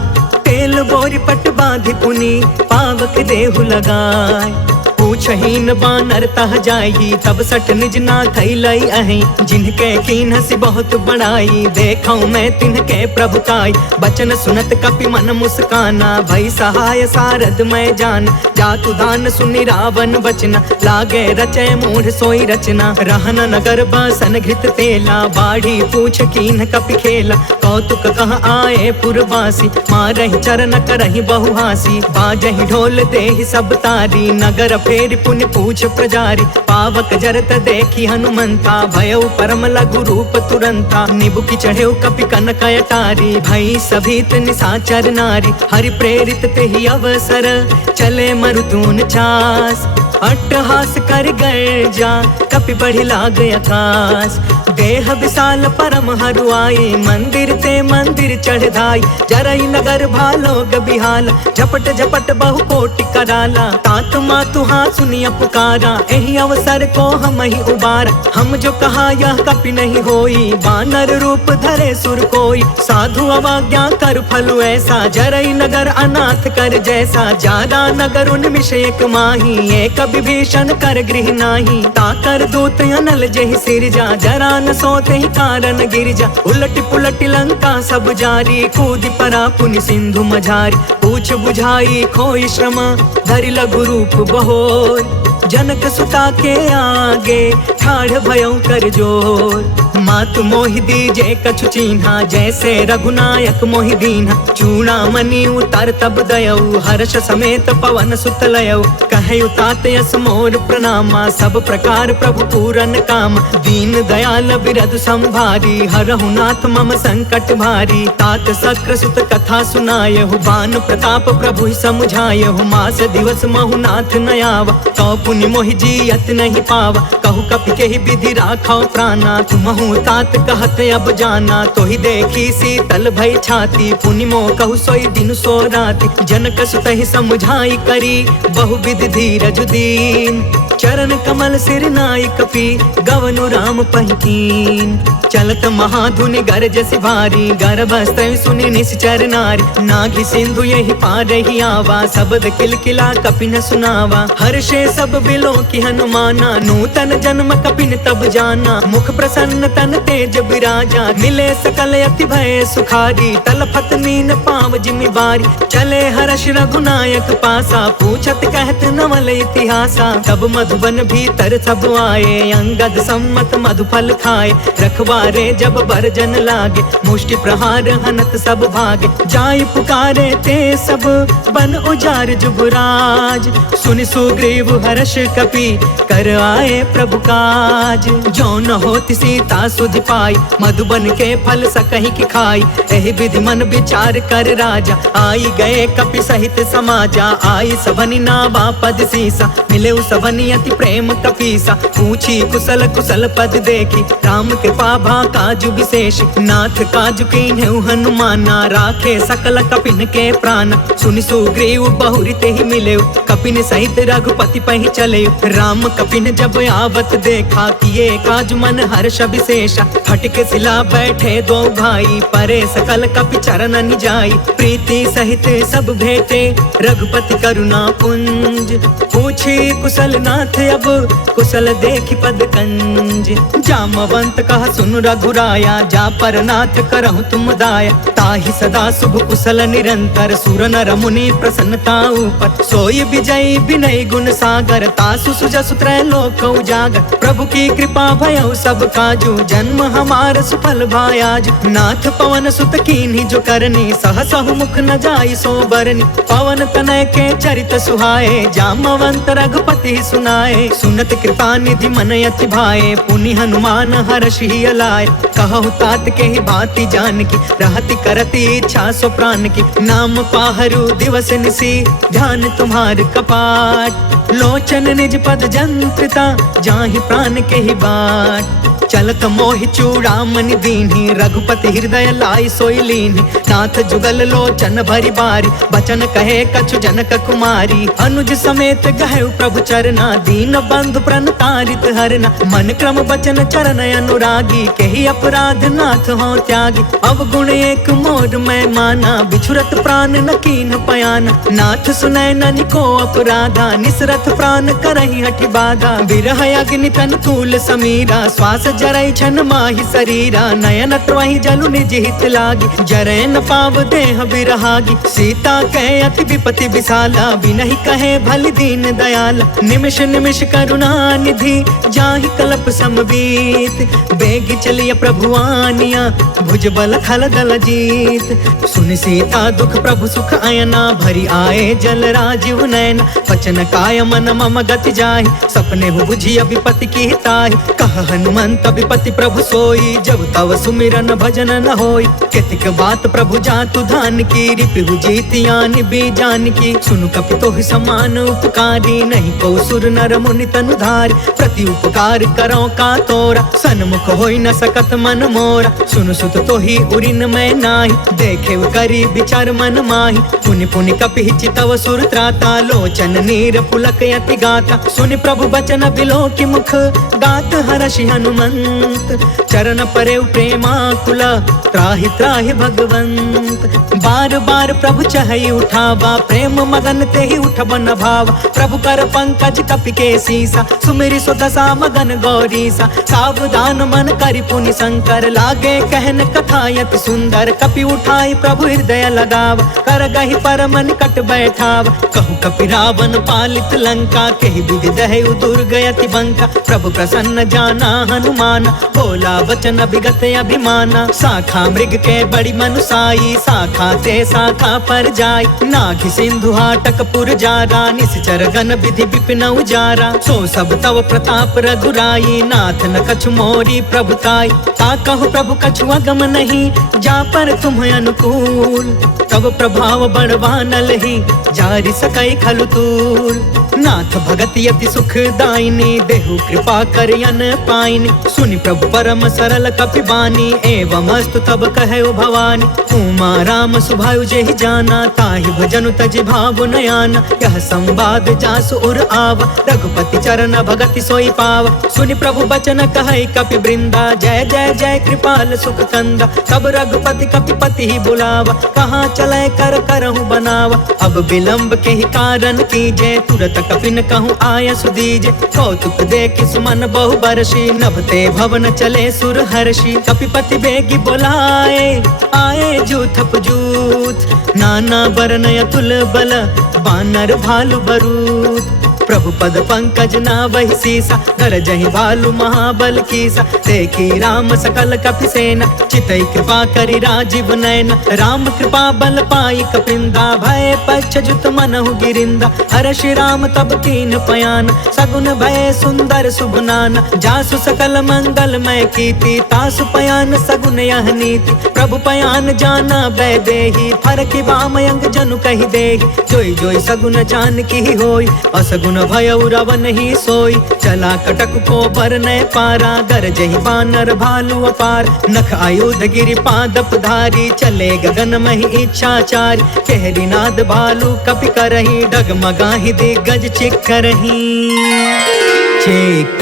तेल बोरि पट बाँधि पुनि, पावक देहु लगाय। पूछहीन बानर तह जाई, तब सठ निज ना थैलई अहि। जिनके कीन्हसि बहुत बड़ाई, देखऊँ मैं तिनके प्रभुताई। बचन सुनत कपि मन मुस्काना, भई सहाय सारद मैं जान। जातु दान सुनि रावण बचना, लागे रचय मूढ़ सोई रचना। रहन नगर बसन घृत तेला, बाढ़ी पूछ कीन्ह कपि खेला। कौतुक कह आए पुरवासी, मारहि चरण करहि बहुहासी। बाजहि ढोल देहि सब तारी, नगर फेर पुण्य पूछ प्रजारी। पावक जरत देखी हनुमंता, भयउ परम लघु रूप तुरंता। निबुकि चढ़ेउ कपि कनक अटारी, भई सभीत निशाचर नारी। हरि प्रेरित तेहि अवसर, चले मरुतून चास। अट्टहास कर गर्जा, कपि बढ़ि लाग आकाश। देह विशाल परम हरुआई, मंदिर ते मंदिर चढ़ धाई। जरई नगर भालोग बिहाला, झपट झपट बहु कोटि कराला। तात मातु हाँ सुनिया पुकारा, एहि अवसर को हम ही उबारा। हम जो कहा यह कपि नहीं होई, बानर रूप धरे सुर कोई। साधु अवज्ञा कर फलु ऐसा, जरई नगर अनाथ कर जैसा। जादा नगर उन्मिष एक माही, एक विभीषण कर गृह नाही। ताकर दूत अनल जेहि सिरजा, जरा न सोते ही कारण गिरजा। उलट पुलट लंका सब जारी, कूदि परा पुनि सिंधु मझारी। पूछ बुझाई खोई श्रम, धरि लघु रूप बहोर। जनक सुता के आगे, ठाढ़ भयउ कर जोर। मातु मोहि दीजे कछु चीन्हा, जैसे रघुनायक मोहि दीन्हा। चूड़ामणि उतार तब दयऊ, हर्ष समेत पवन सुत लयऊ। कहयु तात यस मोर प्रणामा, सब प्रकार प्रभु पूरन काम। दीन दयाल बिरधु संभारी, हरहु नाथ मम संकट भारी। तात शक्र सुत कथा सुनायहु, बान प्रताप प्रभु समुझायहु। मास दिवस महु नाथ न आवा, कौ पुनि मोहि जियत नहीं पावा। कहु कपि केहि विधि राखौ प्राणा, तुमहु तात कहत अब जाना। तोहि देखी शीतल भई छाती, पुनि मोह कहु सोई दिन सो राति। जनक सुतहि समुझाई करी, बहुविधि धीरज दीन। चरण कमल सिर नाई कपि, गवनु राम पहिकीन। चलत महाधुनि गरजसि भारी, गर्भस्त्र सुनि निश्चर नारी। नाघि सिंधु यही पारहि आवा, शब्द किलकिला कपि न सुनावा। हर्षे सब बिलो की हनुमाना। नूतन जन्म कपिन तब जाना, मुख प्रसन्न तन तेज बिराजा। मिले सकल अति भय सुखारी, तलफत मीन पाव जिमि बारी। चले हर्ष रघुनायक पासा, पूछत कहत नवल इतिहासा। तब मधुबन भीतर सब आए, अंगद सम्मत मधुफल खाए। रखवारे जब बरजन लागे, मुष्टि प्रहार हनत सब भागे। जाय पुकारे ते सब, बन उजार जुबराज। सुनि सुग्रीव हर्ष कपि, कर आए प्रभु काज। जो न होति सीता सुधि पाई, मधुबन के फल सकहि की खाई। एहि विधि मन विचार कर राजा, आई गए कपि सहित समाजा। आई सबनि नावा पद सीसा, मिले सबनि अति प्रेम कपीसा। पूछी कुशल कुशल पद देखी, राम कृपा भा काजु विशेष। नाथ काजु कीन्हु हनुमाना, राखे सकल कपिन के प्राण। सुनि सुग्रीव बहुरी तेहि मिले, कपिन सहित रघुपति पहि चले। राम कपिन जब आवत देखा, किए काज मन हर्ष विशेषा। फटके सिला बैठे दो भाई, परे सकल कपि चरण जाई। प्रीति सहित सब भेटे, रघुपति करुणा पुंज। पूछी कुशल नाथ अब, कुशल देखि पद कंज। जामवंत कहा सुन रघुराया, जा पर नाथ करहु तुम दाया। ताहि सदा शुभ कुशल निरंतर, सुर नर मुनि प्रसन्नता ऊपर। सोई विजयी विनय गुण सागर, तासु सुजसु त्रैलोक उजागर। प्रभु की कृपा भयउ सब काजू, जन्म हमार सुफल भायाज। नाथ पवन सुत कीन्ही जो करनी, सहसहु मुख न जाई सो बरनी। पवन तनय के चरित सुहाए, जामवंत रघुपति सुनाए। सुनत कृपा निधि मन अति भाए, पुनि हनुमान हर्षि अलाय। कहु तात के ही भांति जान की, रहति करति इच्छा सो प्राण की। नाम पाहरु दिवस निसी, ध्यान तुम्हार कपाट। लोचन निज पद जंत्रिता, जाहि प्राण के ही बाट। चलत मोहि चूड़ामणि दीन्ही, रघुपति हृदय लाई सोई लीन्ही। नाथ जुगल लोचन भरी बारी, बचन कहे कछु जनक कुमारी। अनुज समेत गहु प्रभु चरना, दीन बंधु प्रणतारित हरना। मन क्रम बचन चरण अनुरागी, केहि अपराध नाथ हो त्यागी। अवगुण एक मोर मैं माना, बिछुरत प्राण न कीन्ह पयाना। नाथ सुनय ननि को अपराधा, निसरत प्राण करहि हठि बाधा। विरह अग्नि तन तूल समीरा, श्वास जरई छन माहि शरीरा। नयन त्रहि जलु निज हित लागी, जरै न पाव देह बिरहागी। सीता कहे अति विपति विशाला, बिनहि कहे भलि दीन दयाला। निमिष निमिष करुणा निधि, जाहि कल्प समबीत। बेगी चलिय प्रभु आनिया, भुज बल खल दल जीत। सुन सीता दुख प्रभु सुख अयना, भरी आए जल राजीव नयना। वचन काय मन मम गति जाहि, सपने हो बुझिय विपति की ताहि। कह हनुमंत विपति प्रभु सोई, जब तव सुमिरन भजन न होई। केतिक बात प्रभु जातु धान की, रिपु जीतियानि बीजान की। सुनु कपि तोहि समान उपकारी, नहीं को सुर नर मुनि तनु धारी। प्रति उपकार करो का तोरा, सन्मुख होई न सकत मन मोरा। सुनु सुत तोहि उरिन मैं नाही, देखे करी विचार मन माही। पुनि पुनि कपि चितव सुर त्राता, लोचन नीर पुलक यति गाता। सुनि प्रभु बचन बिलो की मुख, गात हर्षि हनुमंत। चरण परे प्रेमाकुला, त्राहि त्राहि भगवंत। बार बार प्रभु चहई उठावा, प्रेम मगन तेहि उठब न भावा। प्रभु कर पंकज कपि के सीसा, सुमिरि सो दशा मगन गौरीसा। सावधान मन करि पुनि शंकर, लागे कहन कथा यति सुंदर। कपि उठाई प्रभु हृदय लगावा, कर गहि परम निकट बैठावा। कहु कपि रावण पालित लंका, केहि विधि दहु दुर्ग यति बंका। प्रभु प्रसन्न जाना हनुमाना, बोला वचन विगत अभिमाना। शाखा मृग के बड़ी मनुसाई, शाखा ते शाखा पर जाई। नाघि सिंधु हाटक पुर जारा, निश्चर गण विधि विपिन उजारा। सो सब तव प्रताप रघुराई, नाथ न कछु मोरी प्रभुताई। ता कहु प्रभु कछु अगम नहीं, जा पर तुम अनुकूल। तब प्रभाव बड़वानल ही, जारि सकई खलु तूल। नाथ भगति यति सुख दायिनी, देहु कृपा करियन पाइनी। सुनि प्रभु परम सरल कपि बानी, एवं अस्तु तब कहु भवानी। उमा राम सुभायु जेहि जाना, ताहि भजनु तजि भाव नयाना। यह संवाद जासु उर आवा, रघुपति चरण भगति सोई पावा। सुनि प्रभु बचन कहै कपि वृंदा, जय जय जय कृपाल सुख कंदा। तब रघुपति कपिपति ही बुलावा, कहाँ चले कर करहु बनावा। अब विलंब के ही कारण कीजे, तुरत कपिन कहूँ आय सुदीजे, कौतुक देखि सुमन बहु बरसी, नभते भवन चले सुर हर्षि। कपिपति बेगी बोलाए, आए जूथप जूथ, नाना बरन अतुल बल, बानर भालु बरूथ। प्रभु पद पंकज नावहि सीसा, गरजहि भालु महाबल कीसा। देखी राम सकल कपि सेना, चितई कृपा करि राजीव नयन। राम कृपा बल पाई कपिंदा, भय पश्चजुत मनहु गिरिंदा। हर्षि राम तब कीन पयान, सगुन भय सुंदर शुभनान। जासु सकल मंगलमय कीर्ति, तासु पयान सगुन यह नीति। प्रभु पयान जाना वैदेही, फरकि वामयंग जनु कहि देहि। जोई जोई सगुन जानकी होई, असगुन भयउ रावण ही सोई। चला कटक को बरनय पारा, गरजहि बानर भालु अपार। नख आयुध गिरि पादप धारी, चले गगन महि इच्छाचारी। केहरी नाद भालु कपि करही, डगमगाहि दिग्गज चिक्करही।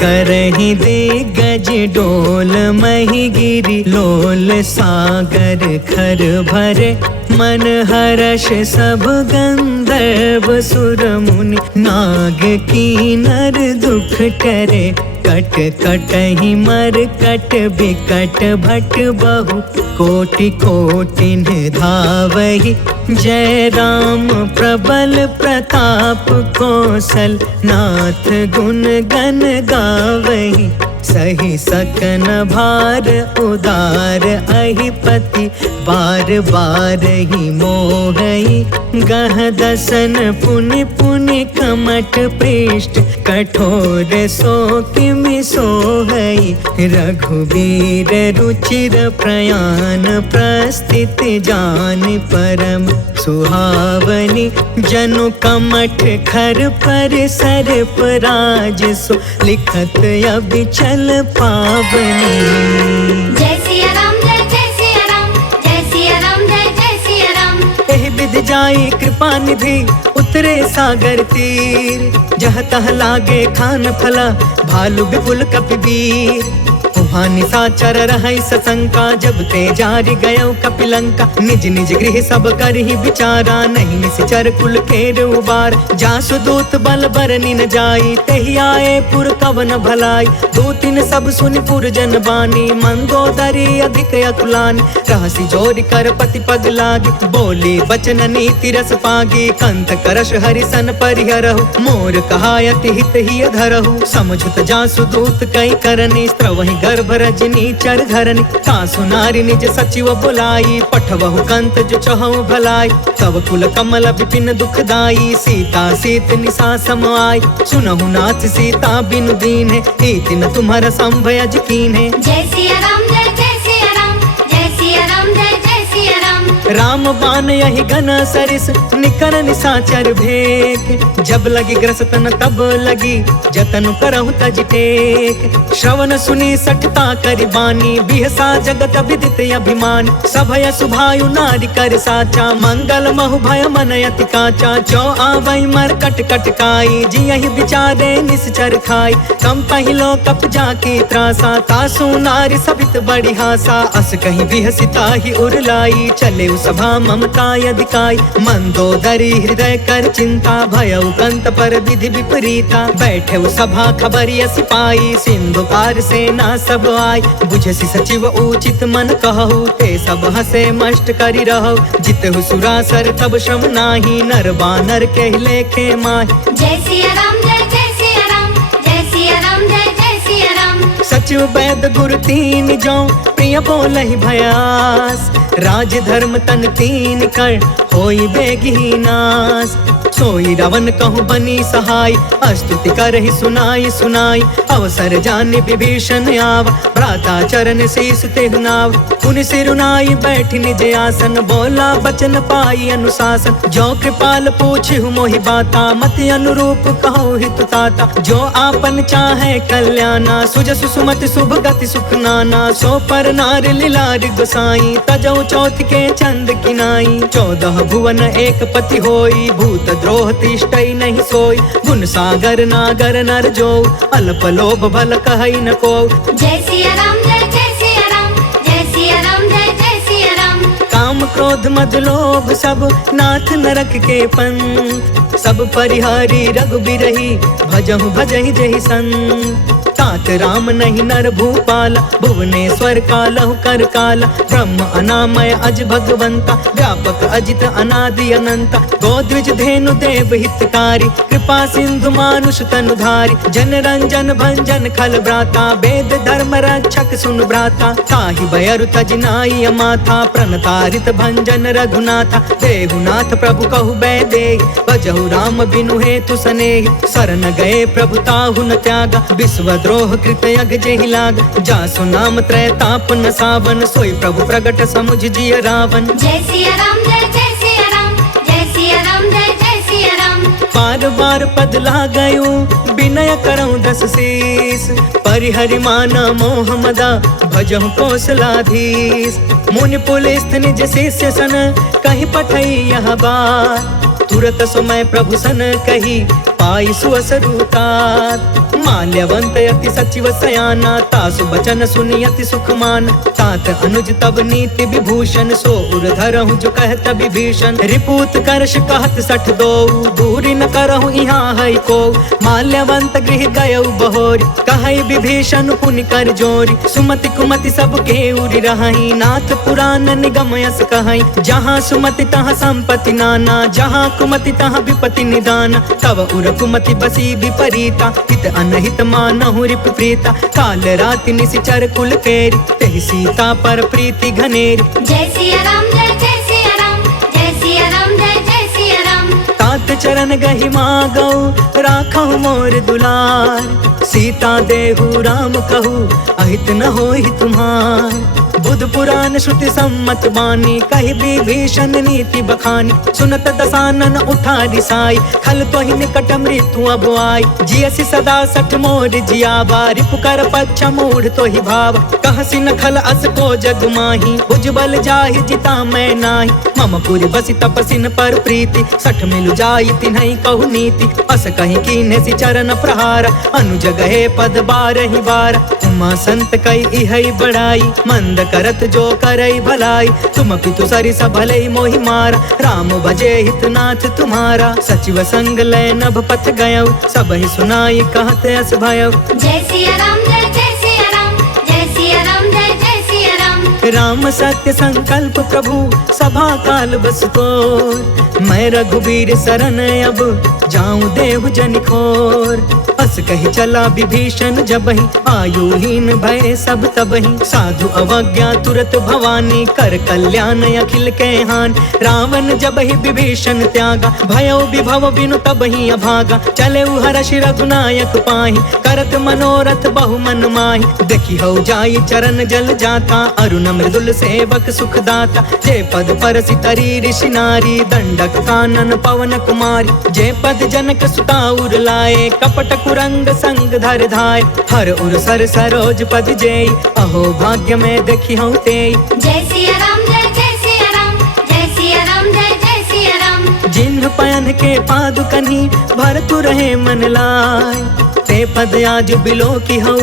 करही दिग्गज डोल मही गिरी, लोल सागर खर भरे। मन हर्ष सब गंधर्व सुर मुनि, नाग कीनर दुख टरे। कट कटहि मर कट बिकट भट बहु, कोटि कोटिन धावहि। जय राम प्रबल प्रताप कौशल, नाथ गुण गण गावहि। सही सकन भार उदार अहिपति, बार बार ही मोहई। गह दसन पुनि पुनि कमट पृष्ठ, कठोर सो किमि सोहई। रघुवीर रुचिर प्रयाण, प्रस्थिति जान परम सुहावनी। जनु कमठ खर पर सर्प राज सो, लिखत अबिचल पावनी। जय सिया राम जय जय सिया राम, जय सिया राम जय जय सिया राम। एहि विधि जाई कृपा निधि, उतरे सागर तीर। जह तह लागे खान फला, भालु विपुल कपिवीर। वहाँ निशाचर रहै सशंका, जब ते जारि गयो कपिलंका। निज निज गृह सब करहि विचारा, नहीं निश्चर कुल केर उबार। जासु दूत बल बरनि न जाई, तेहि आए पुर कवन भलाई। दूतिन सब सुनि पुर जन बानी, मंदोदरी अधिक अकुलानी। रहसि जोरि कर पति पग लागी, बोली बचन नीति रस पागी। कंत करश हरिसन परिहरहु, मोर कहायति हित ही धरहु। समझुत जासु दूत कई करनी, स्त्रवहि गर्भ रजनी चर घरनी। सासु नारी निज सचिव बुलाई, पठवहु कंत जो चहु भलाई। तब कुल कमल विपिन दुखदाई, सीता सीत निशा सम आई। सुनहु नाथ सीता बिनु दीन्हे, हीति न तुम्हारा संभयज कीन्हे। जय सिया राम जय जय सिया राम, जय सिया राम जय जय सिया राम। राम बान यही घन सरिस, निकर निशाचर भेक। जब लगी ग्रसतन तब लगी, जतन करहु तज टेक। श्रवण सुनी सठता करि बानी, बिहसा जगत विदित अभिमान। सभय सुभायु नारी कर साचा, मंगल महु भय मन अति काचा। जो आवै मर कट कट काई, जियहि विचारे निश्चर खाई। कम पहिलो कप जाकी त्रासा, तासु नारी सबित बड़ी हासा। अस कहीं बिहसिता ही उरलाई, चले सभा ममता यदिकाई। मंदोदरी हृदय कर चिंता, भयउ कंत पर विधि विपरीता। बैठे सभा खबरिय सिपाही, सिंधु पार सेना सब आई। बुझसि सचिव उचित मन कहु, ते सब हसे मष्ट करि रहु। जितहु सुरासर तब श्रम नाही, नर बानर के लेखे माहि। जय सिया राम जय जय सिया राम, जय सिया राम जय जय सिया राम। सचिव वैद गुरु तीन जो, प्रिय बोलहि भयास। राज धर्म तन तीन कर, होई बेगी नास। सोई रावण कहूँ बनी सहाय, स्तुति करहि सुनाई सुनाई। अवसर जानि विभीषण आव, भ्राता चरण शीस तेहु नाव। पुनि सिरुनाई बैठि निज आसन, बोला बचन पाई अनुशासन। जो कृपाल पूछहु मोहि बाता, मति अनुरूप कहु हित ताता। जो आपन चाहे कल्याणा, सुजसु सुमति शुभ गति सुख नाना। सो पर नार लीलार गोसाई, तजौ चौथ के चंद किनाई। 14 भुवन एक पति होई, भूत द्रोह तिष्ठई नहीं सोई। गुण सागर नागर नर जो, अल्प लोभ भल कहई न को। जय सिया राम जय जय सिया राम, जय सिया राम जय जय सिया राम। काम क्रोध मद लोभ सब नाथ नरक के पंथ। सब परिहारी रघुबीरहि भजहु भजहि जहि संत। तात राम नहीं नर भूपाल भुवनेश्वर कालहु कर काला। ब्रह्म अनामय अज भगवंता व्यापक अजित अनादि अनंता। गोद्विज धेनु देव हितकारी कृपा सिंधु मानुष तनुधारी। जन रंजन भंजन खल भ्राता वेद धर्म रक्षक सुन भ्राता। ताहि भयरु तजिनाई अमाथा प्रणतारित भंजन रघुनाथा। देहुनाथ प्रभु कहु बैदेहि भजहु राम बिनु हेतु सनेहि। शरण गए प्रभु ताहु न त्यागा विश्व द्रोह कृत यज्ञ जेहि लाग। जासु नाम त्रय ताप न सावन सोई प्रभु प्रगट समुझ जिय रावण। जय सिया राम जय जय सिया राम जय सिया राम जय जय सिया राम। बार बार पद लागयूं विनय करऊं दस शीस। परिहरि माना मोह मदा भजहु कौशलाधीश। मुनि पुलिस निज शिष्य सन कहीं पठई यह बात। तुरत समय प्रभु सन कही पाई सुअसरुतात। माल्यवंत यति सचिव सयाना तासु बचन सुनि यति सुखमान। तात अनुज तब नीति विभूषण सो उर धरहु जो कहत विभीषण। रिपूत करश कहत सठ दो दूरी न करहु यहाँ है को। माल्यवंत गृह गयउ बहोरी कहई विभीषण पुनि कर जोरी। सुमति कुमति सब के उरि रहई नाथ पुराण निगम यस कहई। जहाँ सुमति तहाँ संपत्ति नाना जहाँ कुमति तहाँ विपत्ति निदान। तब उर कुमति बसी विपरीता हित अनहित मानहु रिपु प्रीता। काल राति निशिचर कुल केरी तेहि सीता पर प्रीति घनेरी। जय सिया राम जय जय सिया राम जय सिया राम जय जय सिया राम। तात चरण गहि मागौ राखहु मोर दुलार। सीता देहु राम कहू अहित न होहि तुम्हार। बुध पुराण श्रुति सम्मत बानी कहि विभीषण नीति बखानी। सुनत दसानन उठा रिसाई खल तोहि निकट मृत्यु अब आई। जियसि सदा सठ मोर जियावा रिपु कर पक्ष मूढ़ तोहि भाव। कहसि न खल अस को जग माही उज्जवल जाहि जिता मैं नाही। मम पुरि बसि तपसिन पर प्रीति सठ मिलु जाई तिन्हई कहु नीति। अस कहीं कीन्हे सि चरण प्रहार अनुज गहे पद बारहि बार। उमा संत कई इहई बड़ाई मंद करत जो करई भलाई। तुम पितु सरिस भलई मोहि मारा राम भजे हितनाथ तुम्हारा। सचिव संग लय नभ पथ गयउ सबहि सुनाई कहत अस भयउ। जय सिया राम जय जय सिया राम जय सिया राम जय जय सिया राम। राम सत्य संकल्प प्रभु सभा काल बस तोर। मैं रघुबीर शरण अब जाऊं देहु जनिखोर। अस कही चला विभीषण जबहि आयुहीन भय सब तबहि। साधु अवज्ञा तुरत भवानी कर कल्याण अखिल के हान। रावण जबहि विभीषण त्यागा भयो विभव बिनु तबहि अभागा। चले हर्ष रघुनायक पाहि करत मनोरथ बहु मन माहि। देखी हो जाई चरण जल जाता अरुण मृदुल सेवक सुखदाता। जे पद पर सितरी ऋषि नारी दंडक कानन पवन कुमारी। जे पद जनक सुता उर लाए कपट कुरंग संग धर धाय। हर उर सर सरोज पद जेई अहो भाग्य में देखी हूँ तेई। जय सिया राम जय जय सिया राम जय सिया राम जय जय सिया राम। जिन्ह पयन के पादुकनी भरतु रहे मन लाय। ते पद आज बिलो की हऊ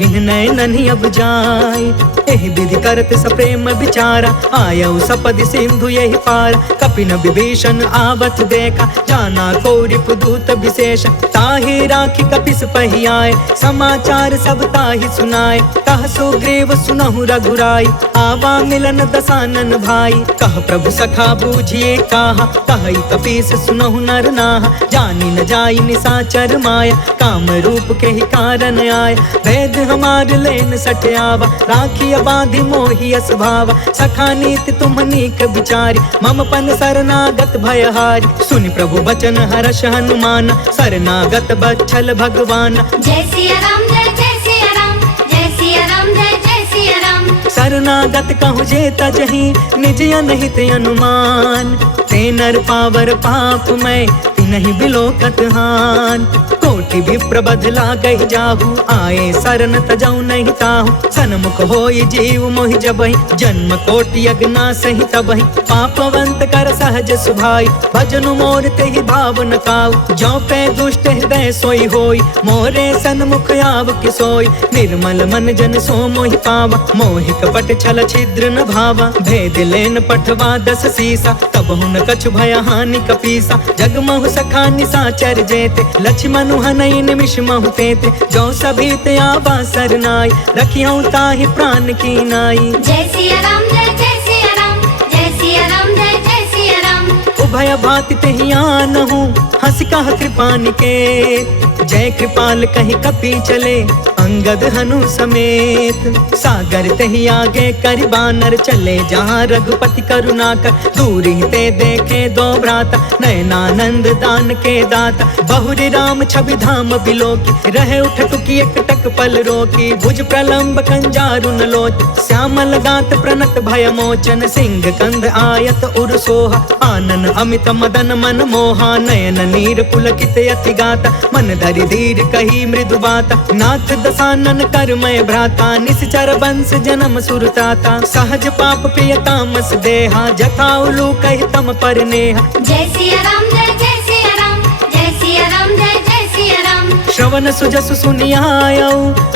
इन नैननि अब जाय। एहि विधि करत सप्रेम विचारा आयऊ सपद सिंधु यही पार। कपिन विभीषण आवत देखा जाना को रिपु दूत विशेष। ताहि राखी कपिस पहि आए समाचार सब ताहि सुनाए। कह सुग्रीव सुनहु रघुराई आवा मिलन दसानन भाई। कह प्रभु सखा बूझिए कहा कहई कपीस सुनहु नर नाहा। जानी न जाई निशाचर माया काम रूप के ही कारण आय। वेद हमार लेन सट आवा राखी बाधि मोहि अस भावा। सखा नीति तुम नीक विचारी मम पन शरणागत भयहारी। सुनि प्रभु बचन हर्ष हनुमान शरणागत बच्छल भगवान। जय सिया राम जय जय सिया राम जय सिया राम जय जय सिया राम। शरणागत कहु जे तजहि निज अनहित अनुमान। ते नर पावर पाप मैं तिनहि बिलोकत हान। कोटि कोटि विप्र बदला गई जाहू, आए शरण तजऊ नहीं ताहू। सन्मुख होई जीव मोहि जबहि, जन्म कोटि अगना सही तबहि। पापवंत कर सहज सुभाई, भजनु मोर तेहि भाव न काऊ। जो पे दुष्ट हृदय सोई होई, मोरे सन्मुख आव कि सोई। निर्मल मन जन सो मोहि पावा, मोहि कपट छल छिद्र न भावा। भेद लेन पठवा दस सीसा, तब हुन कछु भय हानि कपीसा। जग महु सखा निसाचर जेते, लक्ष्मणु हनई निमिष महु तेते। जो सभीत आवा सरनाई, रखियौ ताहि प्राण की नाई। जय सिया राम जय सिया राम, जय सिया राम जय सिया राम। उभय भाति तेहि आनहु, हंस कह कृपा निकेत। जय कृपाल कहि कपि चले, अंगद हनु समेत। सागर तेहि आगे करि बानर चले, जहाँ रघुपति करुणा कर। दूर ही ते देखे दो भ्राता, नयनानंद दान के दाता। बहुरी राम छवि धाम बिलोकी, रहे उठ टुकी एक टक पल रोकी। भुज प्रलंब कंजारुन लोच, श्यामल गात प्रणत भय मोचन। सिंह कंध आयत उर सोहा, आनन अमित मदन मन मोहा। नयन नीर पुलकित अति गाता, मन धरि धीर कही मृदु बाता। नाथ दसानन कर मैं भ्राता, निश्चर वंश जन्म सुरताता। सहज पाप पिय तामस देहा, जथा उलू कहि तम पर नेहा। जय सिया राम जय सिया राम, जय सिया राम जय सिया राम। श्रवण सुजसु सुनियायौ,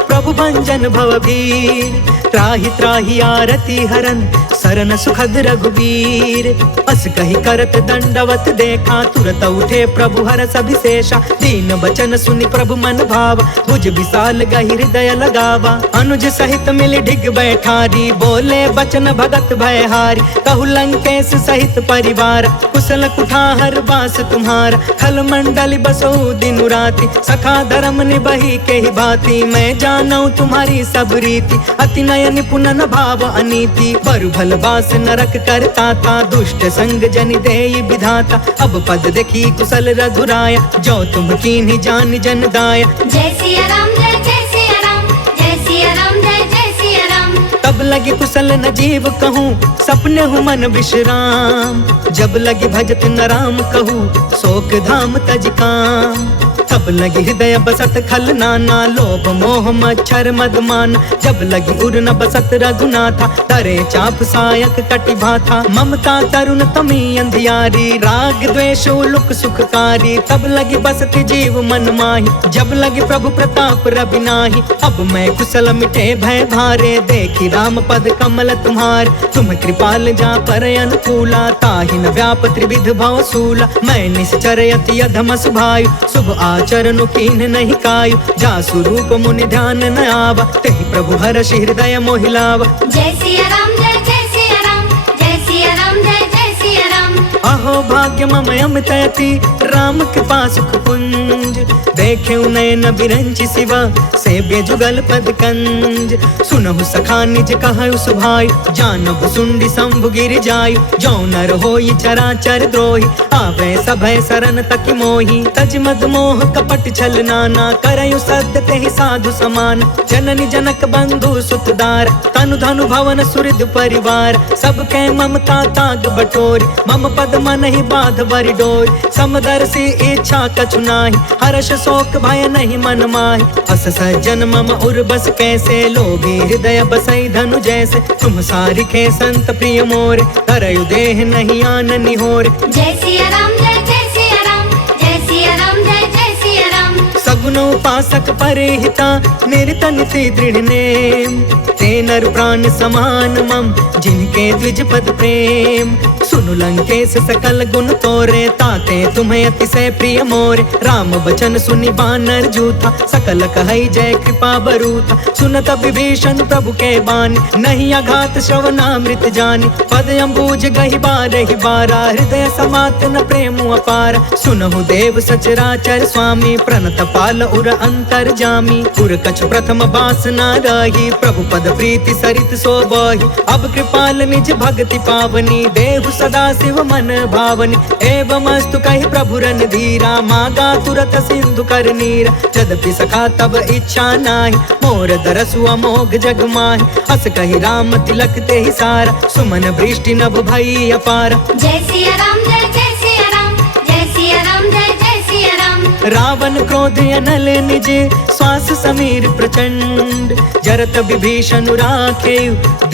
प्रभु भंजन भवभीर। त्राहि त्राहि आरती हरन, सरन सुखद रघुवीर। अस कहि करत दंडवत देखा, तुरत उठे प्रभु हरष अभिषेषा। दीन बचन सुनि प्रभु मन भावा, भुज विशाल गहि हृदय लगावा। अनुज सहित मिल ढिग बैठारी, बोले बचन भगत भयहारी। कहु लंकेश सहित परिवार, कुशल कुठार वास तुम्हारा। खल मंडल बसो दिन राति, सखा धर्म निबहि के ही भांति। मैं जानऊ तुम्हारी सब रीति, अति नय निपुण न भाव अनीति। बरु भल बास नरक करता था, दुष्ट संग जनि देई विधाता। अब पद देखी कुशल रघुराया, जो तुम कीन्ही जान जन दाया। जय सिया राम जय सिया राम, जय सिया राम जय सिया राम। तब लगी कुशल न जीव कहूँ, सपने हूँ मन विश्राम। जब लगी भजत न राम कहूँ, शोक धाम तज काम। तब लगी हृदय बसत खल नाना, लोभ मोह मच्छर मदमान। जब लगी उर न बसत रघुनाथा, तरे चाप सायक कटि भाथा। ममता तरुण तमी अंधियारी, राग द्वेष उलुक सुखकारी। तब लगी बसति जीव मन माही, जब लगी प्रभु प्रताप रवि नाही। अब मैं कुशल मिटे भय भारे, देखी राम पद कमल तुम्हार। तुम कृपाल जा पर अनुकूला, ताहि न व्याप त्रिविध भव सूला। मैं निश्चर अति अधम सुभायु, शुभ आचरण कीन नहीं कायु। जा स्वरूप मुनि ध्यान न आवा, तेहि प्रभु हर्ष हृदय मोहिलावा। जय सिया राम जय सिया राम, जय सिया राम जय सिया राम। अहो भाग्य मम अमितयति, राम कृपा सुख पुंज। देखे नयन बिरंचि शिवा, सेव्य जुगल पद कंज। सुनहु सखा निज कहु सुभाई, जानहु सुंडी शंभु गिर जायु। जो नर होई चराचर द्रोही, आवे सभय शरण तकि मोही। तज मद मोह कपट छल नाना, करयु सत्य तेहि साधु समान। जननी जनक बंधु सुतदार, तनु धनु भवन सुहृद परिवार। सबके ममता ताग बटोरी, मम पद मन ही बाध बरि डोरी। समदर्शी इच्छा कछु नाही, हर्ष शोक भय नहीं मन माहि। अस सज्जन मम उर बस कैसे, लोभी हृदय बसई धनु जैसे। तुम सारिखे संत प्रिय मोरे, तरयु देह नहीं आन निहोरे। जय सिया राम जय सिया राम, जय सिया राम जय सिया राम। सगुन उपासक परिहिता, निरत निति दृढ़ नेम। ते नर प्राण समान मम, जिनके द्विज पद प्रेम। सुनु लंकेश सकल गुण तोरे, ताते तुम्हें अतिशय प्रिय मोरे। राम बचन सुनि बानर जूथा, सकल कहई जय कृपा बरूथा। सुनत विभीषण प्रभु के बानी, नहीं अघात श्रवणामृत जानी। पद अम्बुज गहि बारहि बारा, हृदय समात न प्रेम अपार। सुनहु देव सचराचर स्वामी, प्रणत पाल उर अंतर जामी। उर कछु प्रथम बास न रही, प्रभु पद प्रीति सरित सोबहि। अब कृपाल निज भक्ति पावनी, देहु सदा शिव मन भावनी। एवं अस्तु कहि प्रभु रन धीरा, मागा तुरत सिंधु कर नीरा। यद्यपि सखा तब इच्छा नाही, मोर दरसु अमोघ जग माहि। हस कहि राम तिलक तेहि सारा, सुमन वृष्टि नभ भई अपार। जय सिया राम जय सिया राम, जय सिया राम जय सिया राम। रावण क्रोध अनल निज श्वास समीर प्रचंड जरत विभीषण राखे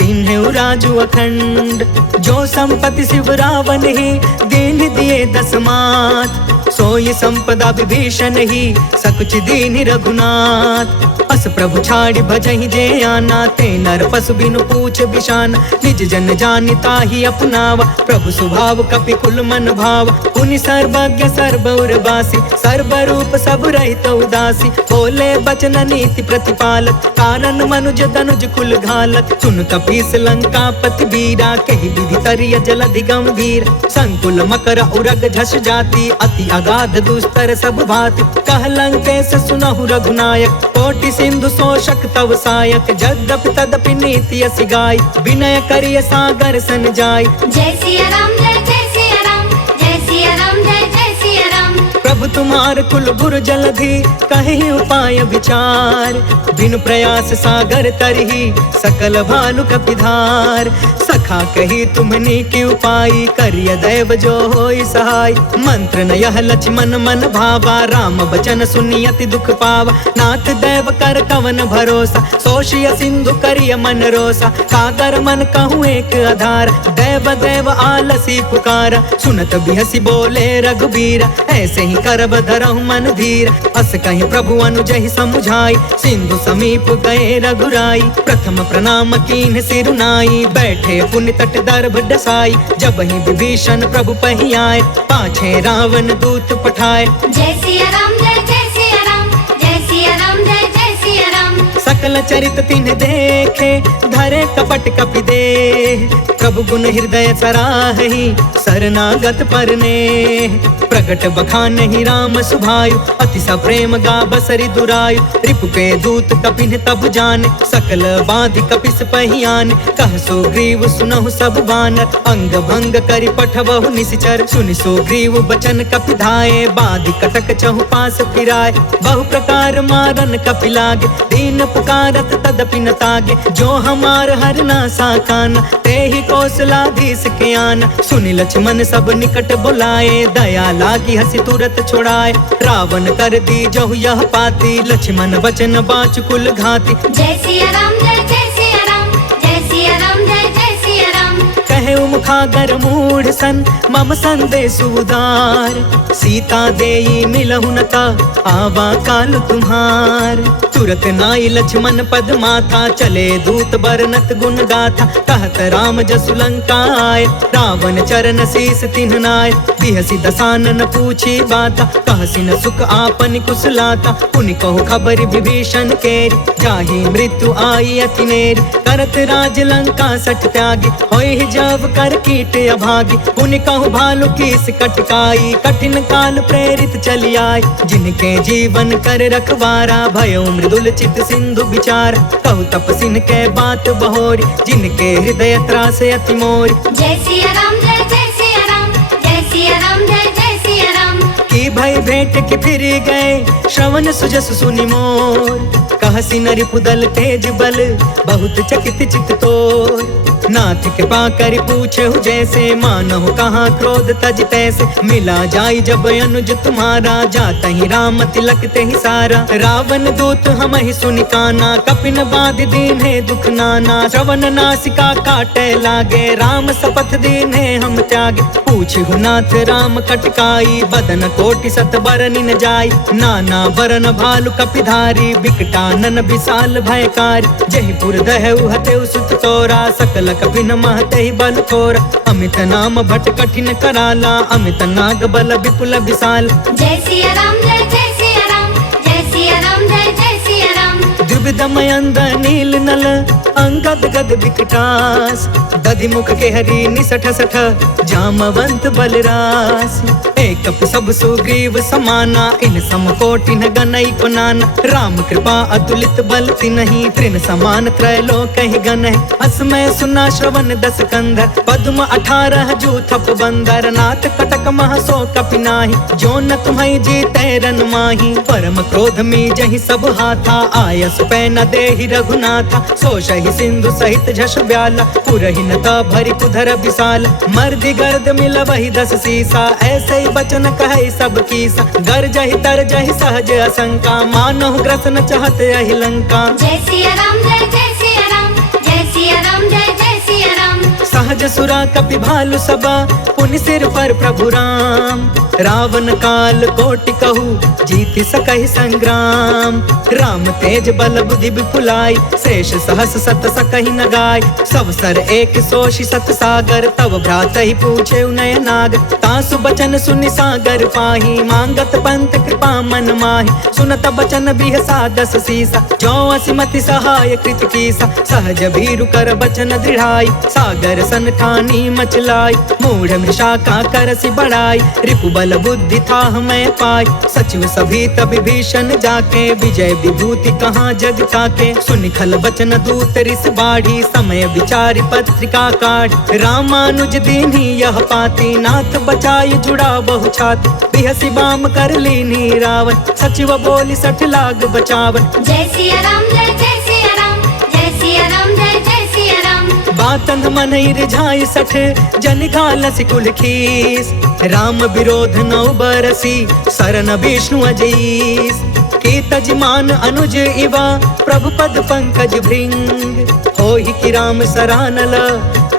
दीन है राजू अखंड जो संपत्ति शिव रावण ही दीन दिए दसमात सोई संपदा विभीषण ही सकुच दीन रघुनाथ अस प्रभु छाड़ भजहि जे आना ते नर पशु बिनु पूछ बिशान निज जन जानिता ही अपनावा प्रभु स्वभाव कपि कुल मन भाव पुनि सर्वज्ञ सर्वौर बासी सर्वरूप सब रहित उदासी बोले बचन नीति प्रतिपालक कारण मनुज तनुज कुल घालक सुन कपीस लंका पति बीरा कही विधि तरिय जलधि गंभीर संकुल मकर उरग झस जाति अति अगाध दुस्तर सब भाति कह लंकेश सुनहु रघुनायक कोटि सिंधु शोषक तव सायक जद्यपि तदपि नीति असि गाय विनय करिय सागर सन जाय जय सिया राम जय जय सिया राम जय सिया राम जय जय सिया राम प्रभु तुम्हार कुल गुरु जलधि कहि उपाय विचार बिनु प्रयास सागर तरही सकल भालु कपिधार सखा कही तुमनी की उपाय करिय दैव जो होई सहाय मंत्र न यह लक्ष्मण मन भावा राम बचन सुनियति दुख पावा नाथ दैव कर कवन भरोसा सोशिय सिंधु करिय मन रोसा काकर मन कहूँ एक आधार दैव दैव आलसी पुकारा सुनत बिहसी बोले रघुबीरा ऐसे ही करब धरहु मन धीर अस कहीं प्रभु अनुजहि समुझाई सिंधु समीप गए रघुराई प्रथम प्रणाम कीन्ह सिरुनाई बैठे पुण्य तट दर्भ डसाई जब ही विभीषण प्रभु पही आए पाछे रावण दूत पठाए जय सिया राम जय जय सिया राम जय सिया राम जय जय सिया राम सकल चरित तिन्ह देखे धरे कपट कपि देह प्रभु गुण हृदय सराहि शरणागत परने प्रगट बखानहि राम सुभायु अति सप्रेम गा बसरि दुरायु रिपु के दूत कपिन तब जाने सकल बाधि कपिस पहियान कह सुग्रीव सुनहु सब बानर अंग भंग करि पठबहु निशिचर सुनि सुग्रीव बचन कपि धाये बाधि कटक चहु पास फिराए बहु प्रकार मारन कपि लागे दीन पुकारत तदपि न तागे जो हमार हर ना साकान ते ही कौशलाधीश के आन सुनि लक्ष्मण सब निकट बुलाए दया लागी हसी तुरत छोड़ाए रावण कर दी जहु यह पाती लक्ष्मण बचन बाच कुल घाती जय सिया राम जय जय सिया राम जय सिया राम जय जय सिया राम कहे मुखागर मूढ़ सन मम संदेश उदार सीता देई मिलहु नता आवा काल तुम्हार तुरत नाई लक्ष्मण पद माथा चले दूत बरनत गुण गाथा कहत राम जसु लंका आए रावण चरण शीस तिन्ह नाय बिहसी दसानन पूछी बाता कहसी न सुख आपन कुशलाता पुनि कहु खबर विभीषण केरी जाहि मृत्यु आई अति नेरी करत राज लंका सठ त्यागी होई जब कर कीट अभागी पुनि कहु भालु कीस कटकाई कठिन काल प्रेरित चली आई जिनके जीवन कर रखवारा भयो मृदुल चित सिंधु विचार कहु तपसिन के बात बहोरी जिनके हृदय त्रास अति मोरी जय सिया राम जय जय सिया राम जय सिया राम जय जय सिया राम की भई भेंट के फिर गए श्रवण सुजस सुनि मोर कहसी नरि पुदल तेज बल बहुत चकित चित तोर नाथ के पाकर पूछे जैसे मानहु कहाँ क्रोध तज तैसे मिला जाई जब अनुज तुम्हारा जाता ही राम तिलक ते ही सारा रावण दूत हम ही सुनिकाना कपिन बाध दीन है दुख नाना श्रवण नासिका काटे लागे राम शपथ दीन है हम त्यागे पूछहु नाथ राम कटकाई बदन कोटि सत बरनि न जाई नाना बरन भालु कपिधारी बिकटानन विशाल भयकारी जयपुर दहु हतेउ सुत तोरा सकल कपिन महते ही बल थोर अमित नाम भट कठिन कराला अमित नाग बल विपुल विशाल जय सिया राम जय जय सिया राम जय सिया राम जय जय सिया राम द्विविधमयंद नील नल अंगद गद विकटास दधि मुख के हरि निसठ सठ जामवंत बलरास एक सब सुग्रीव समाना इन सम कोटि न गनई को नाना राम कृपा अतुलित बल तिन्हि तृण समान त्रैलोक ही गन है असमय सुना श्रवण दस कंधर पद्म 18 जूथप बंदर नाथ कटक महसो कपिनाही जो न तुम्हें जीते रन माही परम क्रोध में जही सब हाथा आय दास पै न देहि रघुनाथा, सोषहि सिंधु सहित झस ब्याला, पुरहि न त भरि कुधर विशाल, मर्दि गर्द मिलबहि 10 सीसा, ऐसे ही बचन कहै सब कीसा, गरजहि तरजहि सहज असंका, मानहु ग्रसन चहत अहि लंका। जय सिया राम जय जय सिया राम, जय सिया राम जय जय सिया राम। सहज सुरा कपि भालु सबा, पुनि सिर पर प्रभु राम, रावण काल कोटि कहू, जीति सकहि संग्राम। राम तेज बल बुद्धि विपुलाई, शेष सहस सत सकहि न गाय, सब सर एक सोषि सत सागर, तब भ्रात ही पूछे नय नाग, तासु बचन सुनि सागर पाही, मांगत पंत कृपा मन माही, सुनत बचन बिहसा 10 सीसा, जो असिमति सहाय कृत कीसा, सहज भीरु कर बचन दृढ़ाई, सागर सन ठानी मचलाई, मूढ़ मृषा का करसि बढ़ाई, रिपु बल बुद्धि था मैं पाई, सचिव सभी तब विभीषण जाके, विजय विभूति कहाँ जग ताके, सुनि खल बचन दूत रिस बाढ़ी, समय विचारि पत्रिका काढ़ी, रामानुज दीन्ही यह पाती, नाथ बचाई जुड़ा बहु छाती, बिहसी बाम कर लीनी रावण, सचिव बोली 60 लाग बचावन। जय सिया राम जय जय सिया राम, जय सिया राम जय जय सिया राम। बातंग मनहि रिझाई 60, जन घालस कुल खीस, राम विरोध 9 बरसी, सरन विष्णु अजीस, की तजमान अनुज इवा, प्रभु पद पंकज भृंग, होहि कि राम सरानल,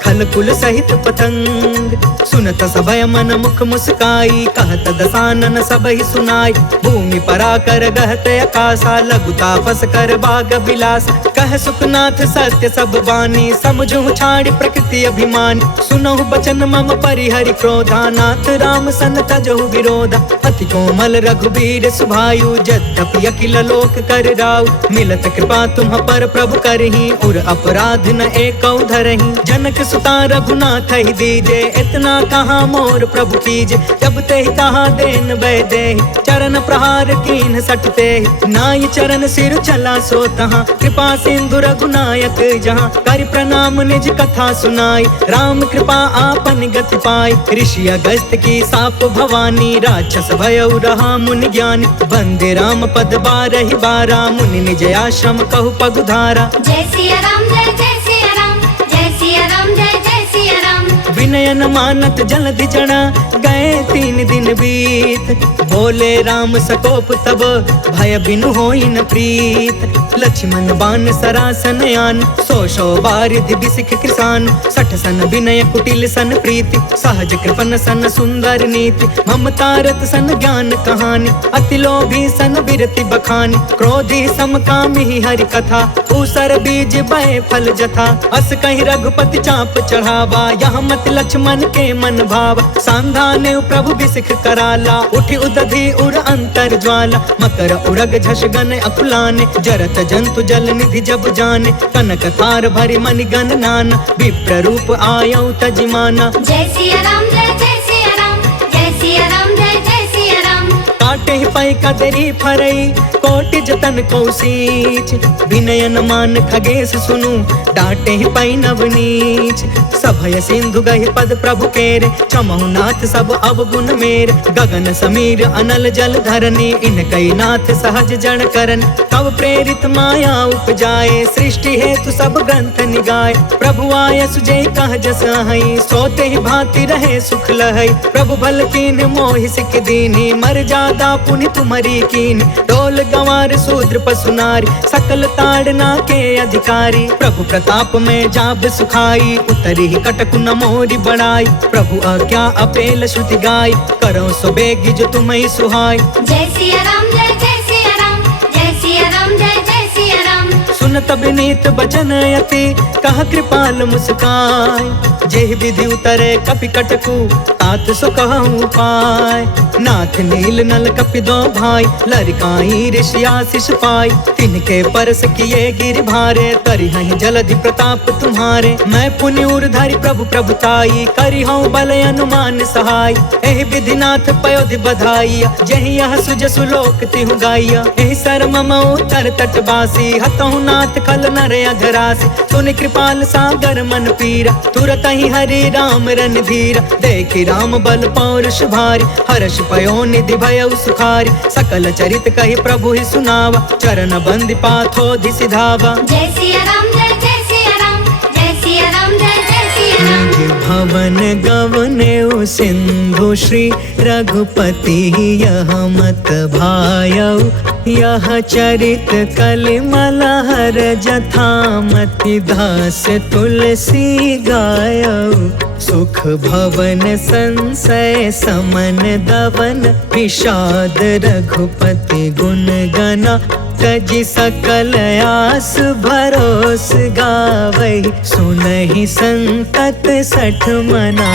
खल कुल सहित पतंग, सुनत सभय मन मुख मुस्काई, कहत दसानन सबहि सुनाई, भूमि पराकर गहत आकाशा, लघु तापस कर बाग बिलास, कह सुखनाथ सत्य सब बानी, समझु छाड़ी प्रकृति अभिमान, सुनहु बचन मम परिहरि क्रोधा, नाथ राम सन तजहु विरोधा, अति कोमल रघुबीर सुभायु, यद्यपि अखिल लोक कर राउ, मिलत कृपा तुम पर प्रभु करही, उर अपराध न एकौ धरही, जनक सुता रघुनाथ ही दीजे, इतना कहाँ मोर प्रभु कीजे, जब ते कहा देन बै दे, चरण प्रहार कीन सटते, नाई चरण सिर चला सो तहाँ, कृपा सिंधु रघुनायक जहाँ, कर प्रणाम निज कथा सुनाई, राम कृपा आपन गति पाई, ऋषि अगस्त की साप भवानी, राक्षस भयउ रहा मुनि ज्ञानी, बंदे राम पद 12 बारा, मुनि निज आश्रम कहु पगुधारा। जय सिया राम जय जय सिया राम, जय सिया राम जय जय सिया राम। विनय न मानत जलधि जड़ा, गए 3 दिन बीत, बोले राम सकोप तब, भय बिनु होई न प्रीत, लक्ष्मण बाण सरासन आन, 100 बारिधि बिसिख कृसान, 60 सन विनय कुटिल सन प्रीति, सहज कृपन सन सुंदर नीति, ममतारत सन ज्ञान कहानी, अति लोभी सन बिरति बखानी, क्रोधी समकामी हरि कथा, ऊसर बीज बय फल जथा, अस कहि रघुपति चाप चढ़ावा, यहाँ मत लक्ष्मण के मन भाव, सांधाने प्रभु बिसिख कराला, उठि उदधि उर अंतर ज्वाला, मकर उरग झष गन अकुलाने, जरत जंतु जल निधि जब जाने, कनक थार भरि मनि गण नाना, विप्र रूप आयौ तजिमाना। जय सिया राम जय जय सिया राम, जय सिया राम जय जय सिया राम। काटे ही पै कदरी फरई, कोटि जतन कौशीच, विनय न मान खगेश सुनु, डांटे ही पै नवनीच, सभय सिंधु गहि पद प्रभु केरे, क्षमहु नाथ सब अवगुण मेर, गगन समीर अनल जल धरनी, इनकई नाथ सहज जन करन, तब प्रेरित माया उपजाए, सृष्टि हेतु सब ग्रंथ निगाए, प्रभु आय सुजय कह जस हई, सोते ही भांति रहे सुख लहई, प्रभु भल कीन मोहि सिख दीनी, मर जादा पुनि तुमरी कीन, डोल गंवार शूद्र पशु नारी, सकल ताड़ना के अधिकारी, प्रभु प्रताप में जाब सुखाई, उतरी कटकु न मोरी बढ़ाई, प्रभु आज्ञा अपेल श्रुति गाय, करो सो बेगी जो तुम्हें सुहाय। जय सिया राम जय जय सिया राम, जय सिया राम जय जय सिया राम। सुनत विनीत बचन अति, कह कृपाल मुस्काय, जेहि विधि उतरे कपि कटकु, तात सो कहूँ पाय, नाथ नील नल कपि 2 भाई, लरिकाई ऋषि आशीष पाई, तिनके परस किए गिर भारे, तरिहहि जलधि प्रताप तुम्हारे, मैं पुनि उर्धरि प्रभु प्रभुताई, करिहउँ बल अनुमान सहाय, एहि विधि नाथ पयोधि बधाइया, जेहि यह सुजसु लोक तिहु गाइया, एहि सर मम उतर तट बासी, हतहु नाथ खल नर अघरास, सुन कृपाल सागर मन पीरा, तुरत ही हरि राम रणधीरा, देखि राम बल पौरुष भारी, हर्ष पयो निधि भयउ सुखारी, सकल चरित कहि प्रभु ही सुनावा, चरण बंदि पाथोधि सिधावा। जय सिया राम जय सिया राम, जय सिया राम जय सिया राम। भवन गवनेउ सिंधु श्री रघुपति यह मत भायउ, यह चरित कलिमल हर जथामति दास तुलसी गायउ, सुख भवन संसय समन दवन, विषाद रघुपति गुण गना, तजि सकल आस भरोस गावै, सुनहि संतत सठ मना।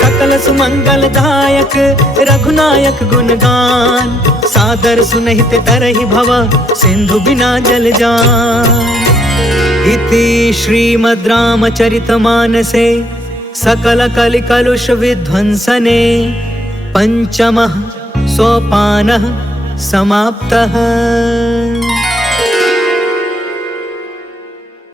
सकल सुमंगल दायक रघुनायक गुणगान, सादर सुनहित तरहि भव सिंधु बिना जल जान। इति श्रीमद् रामचरितमानसे सकल कलि कलुष विध्वंसने पंचमः सोपानः समाप्तः।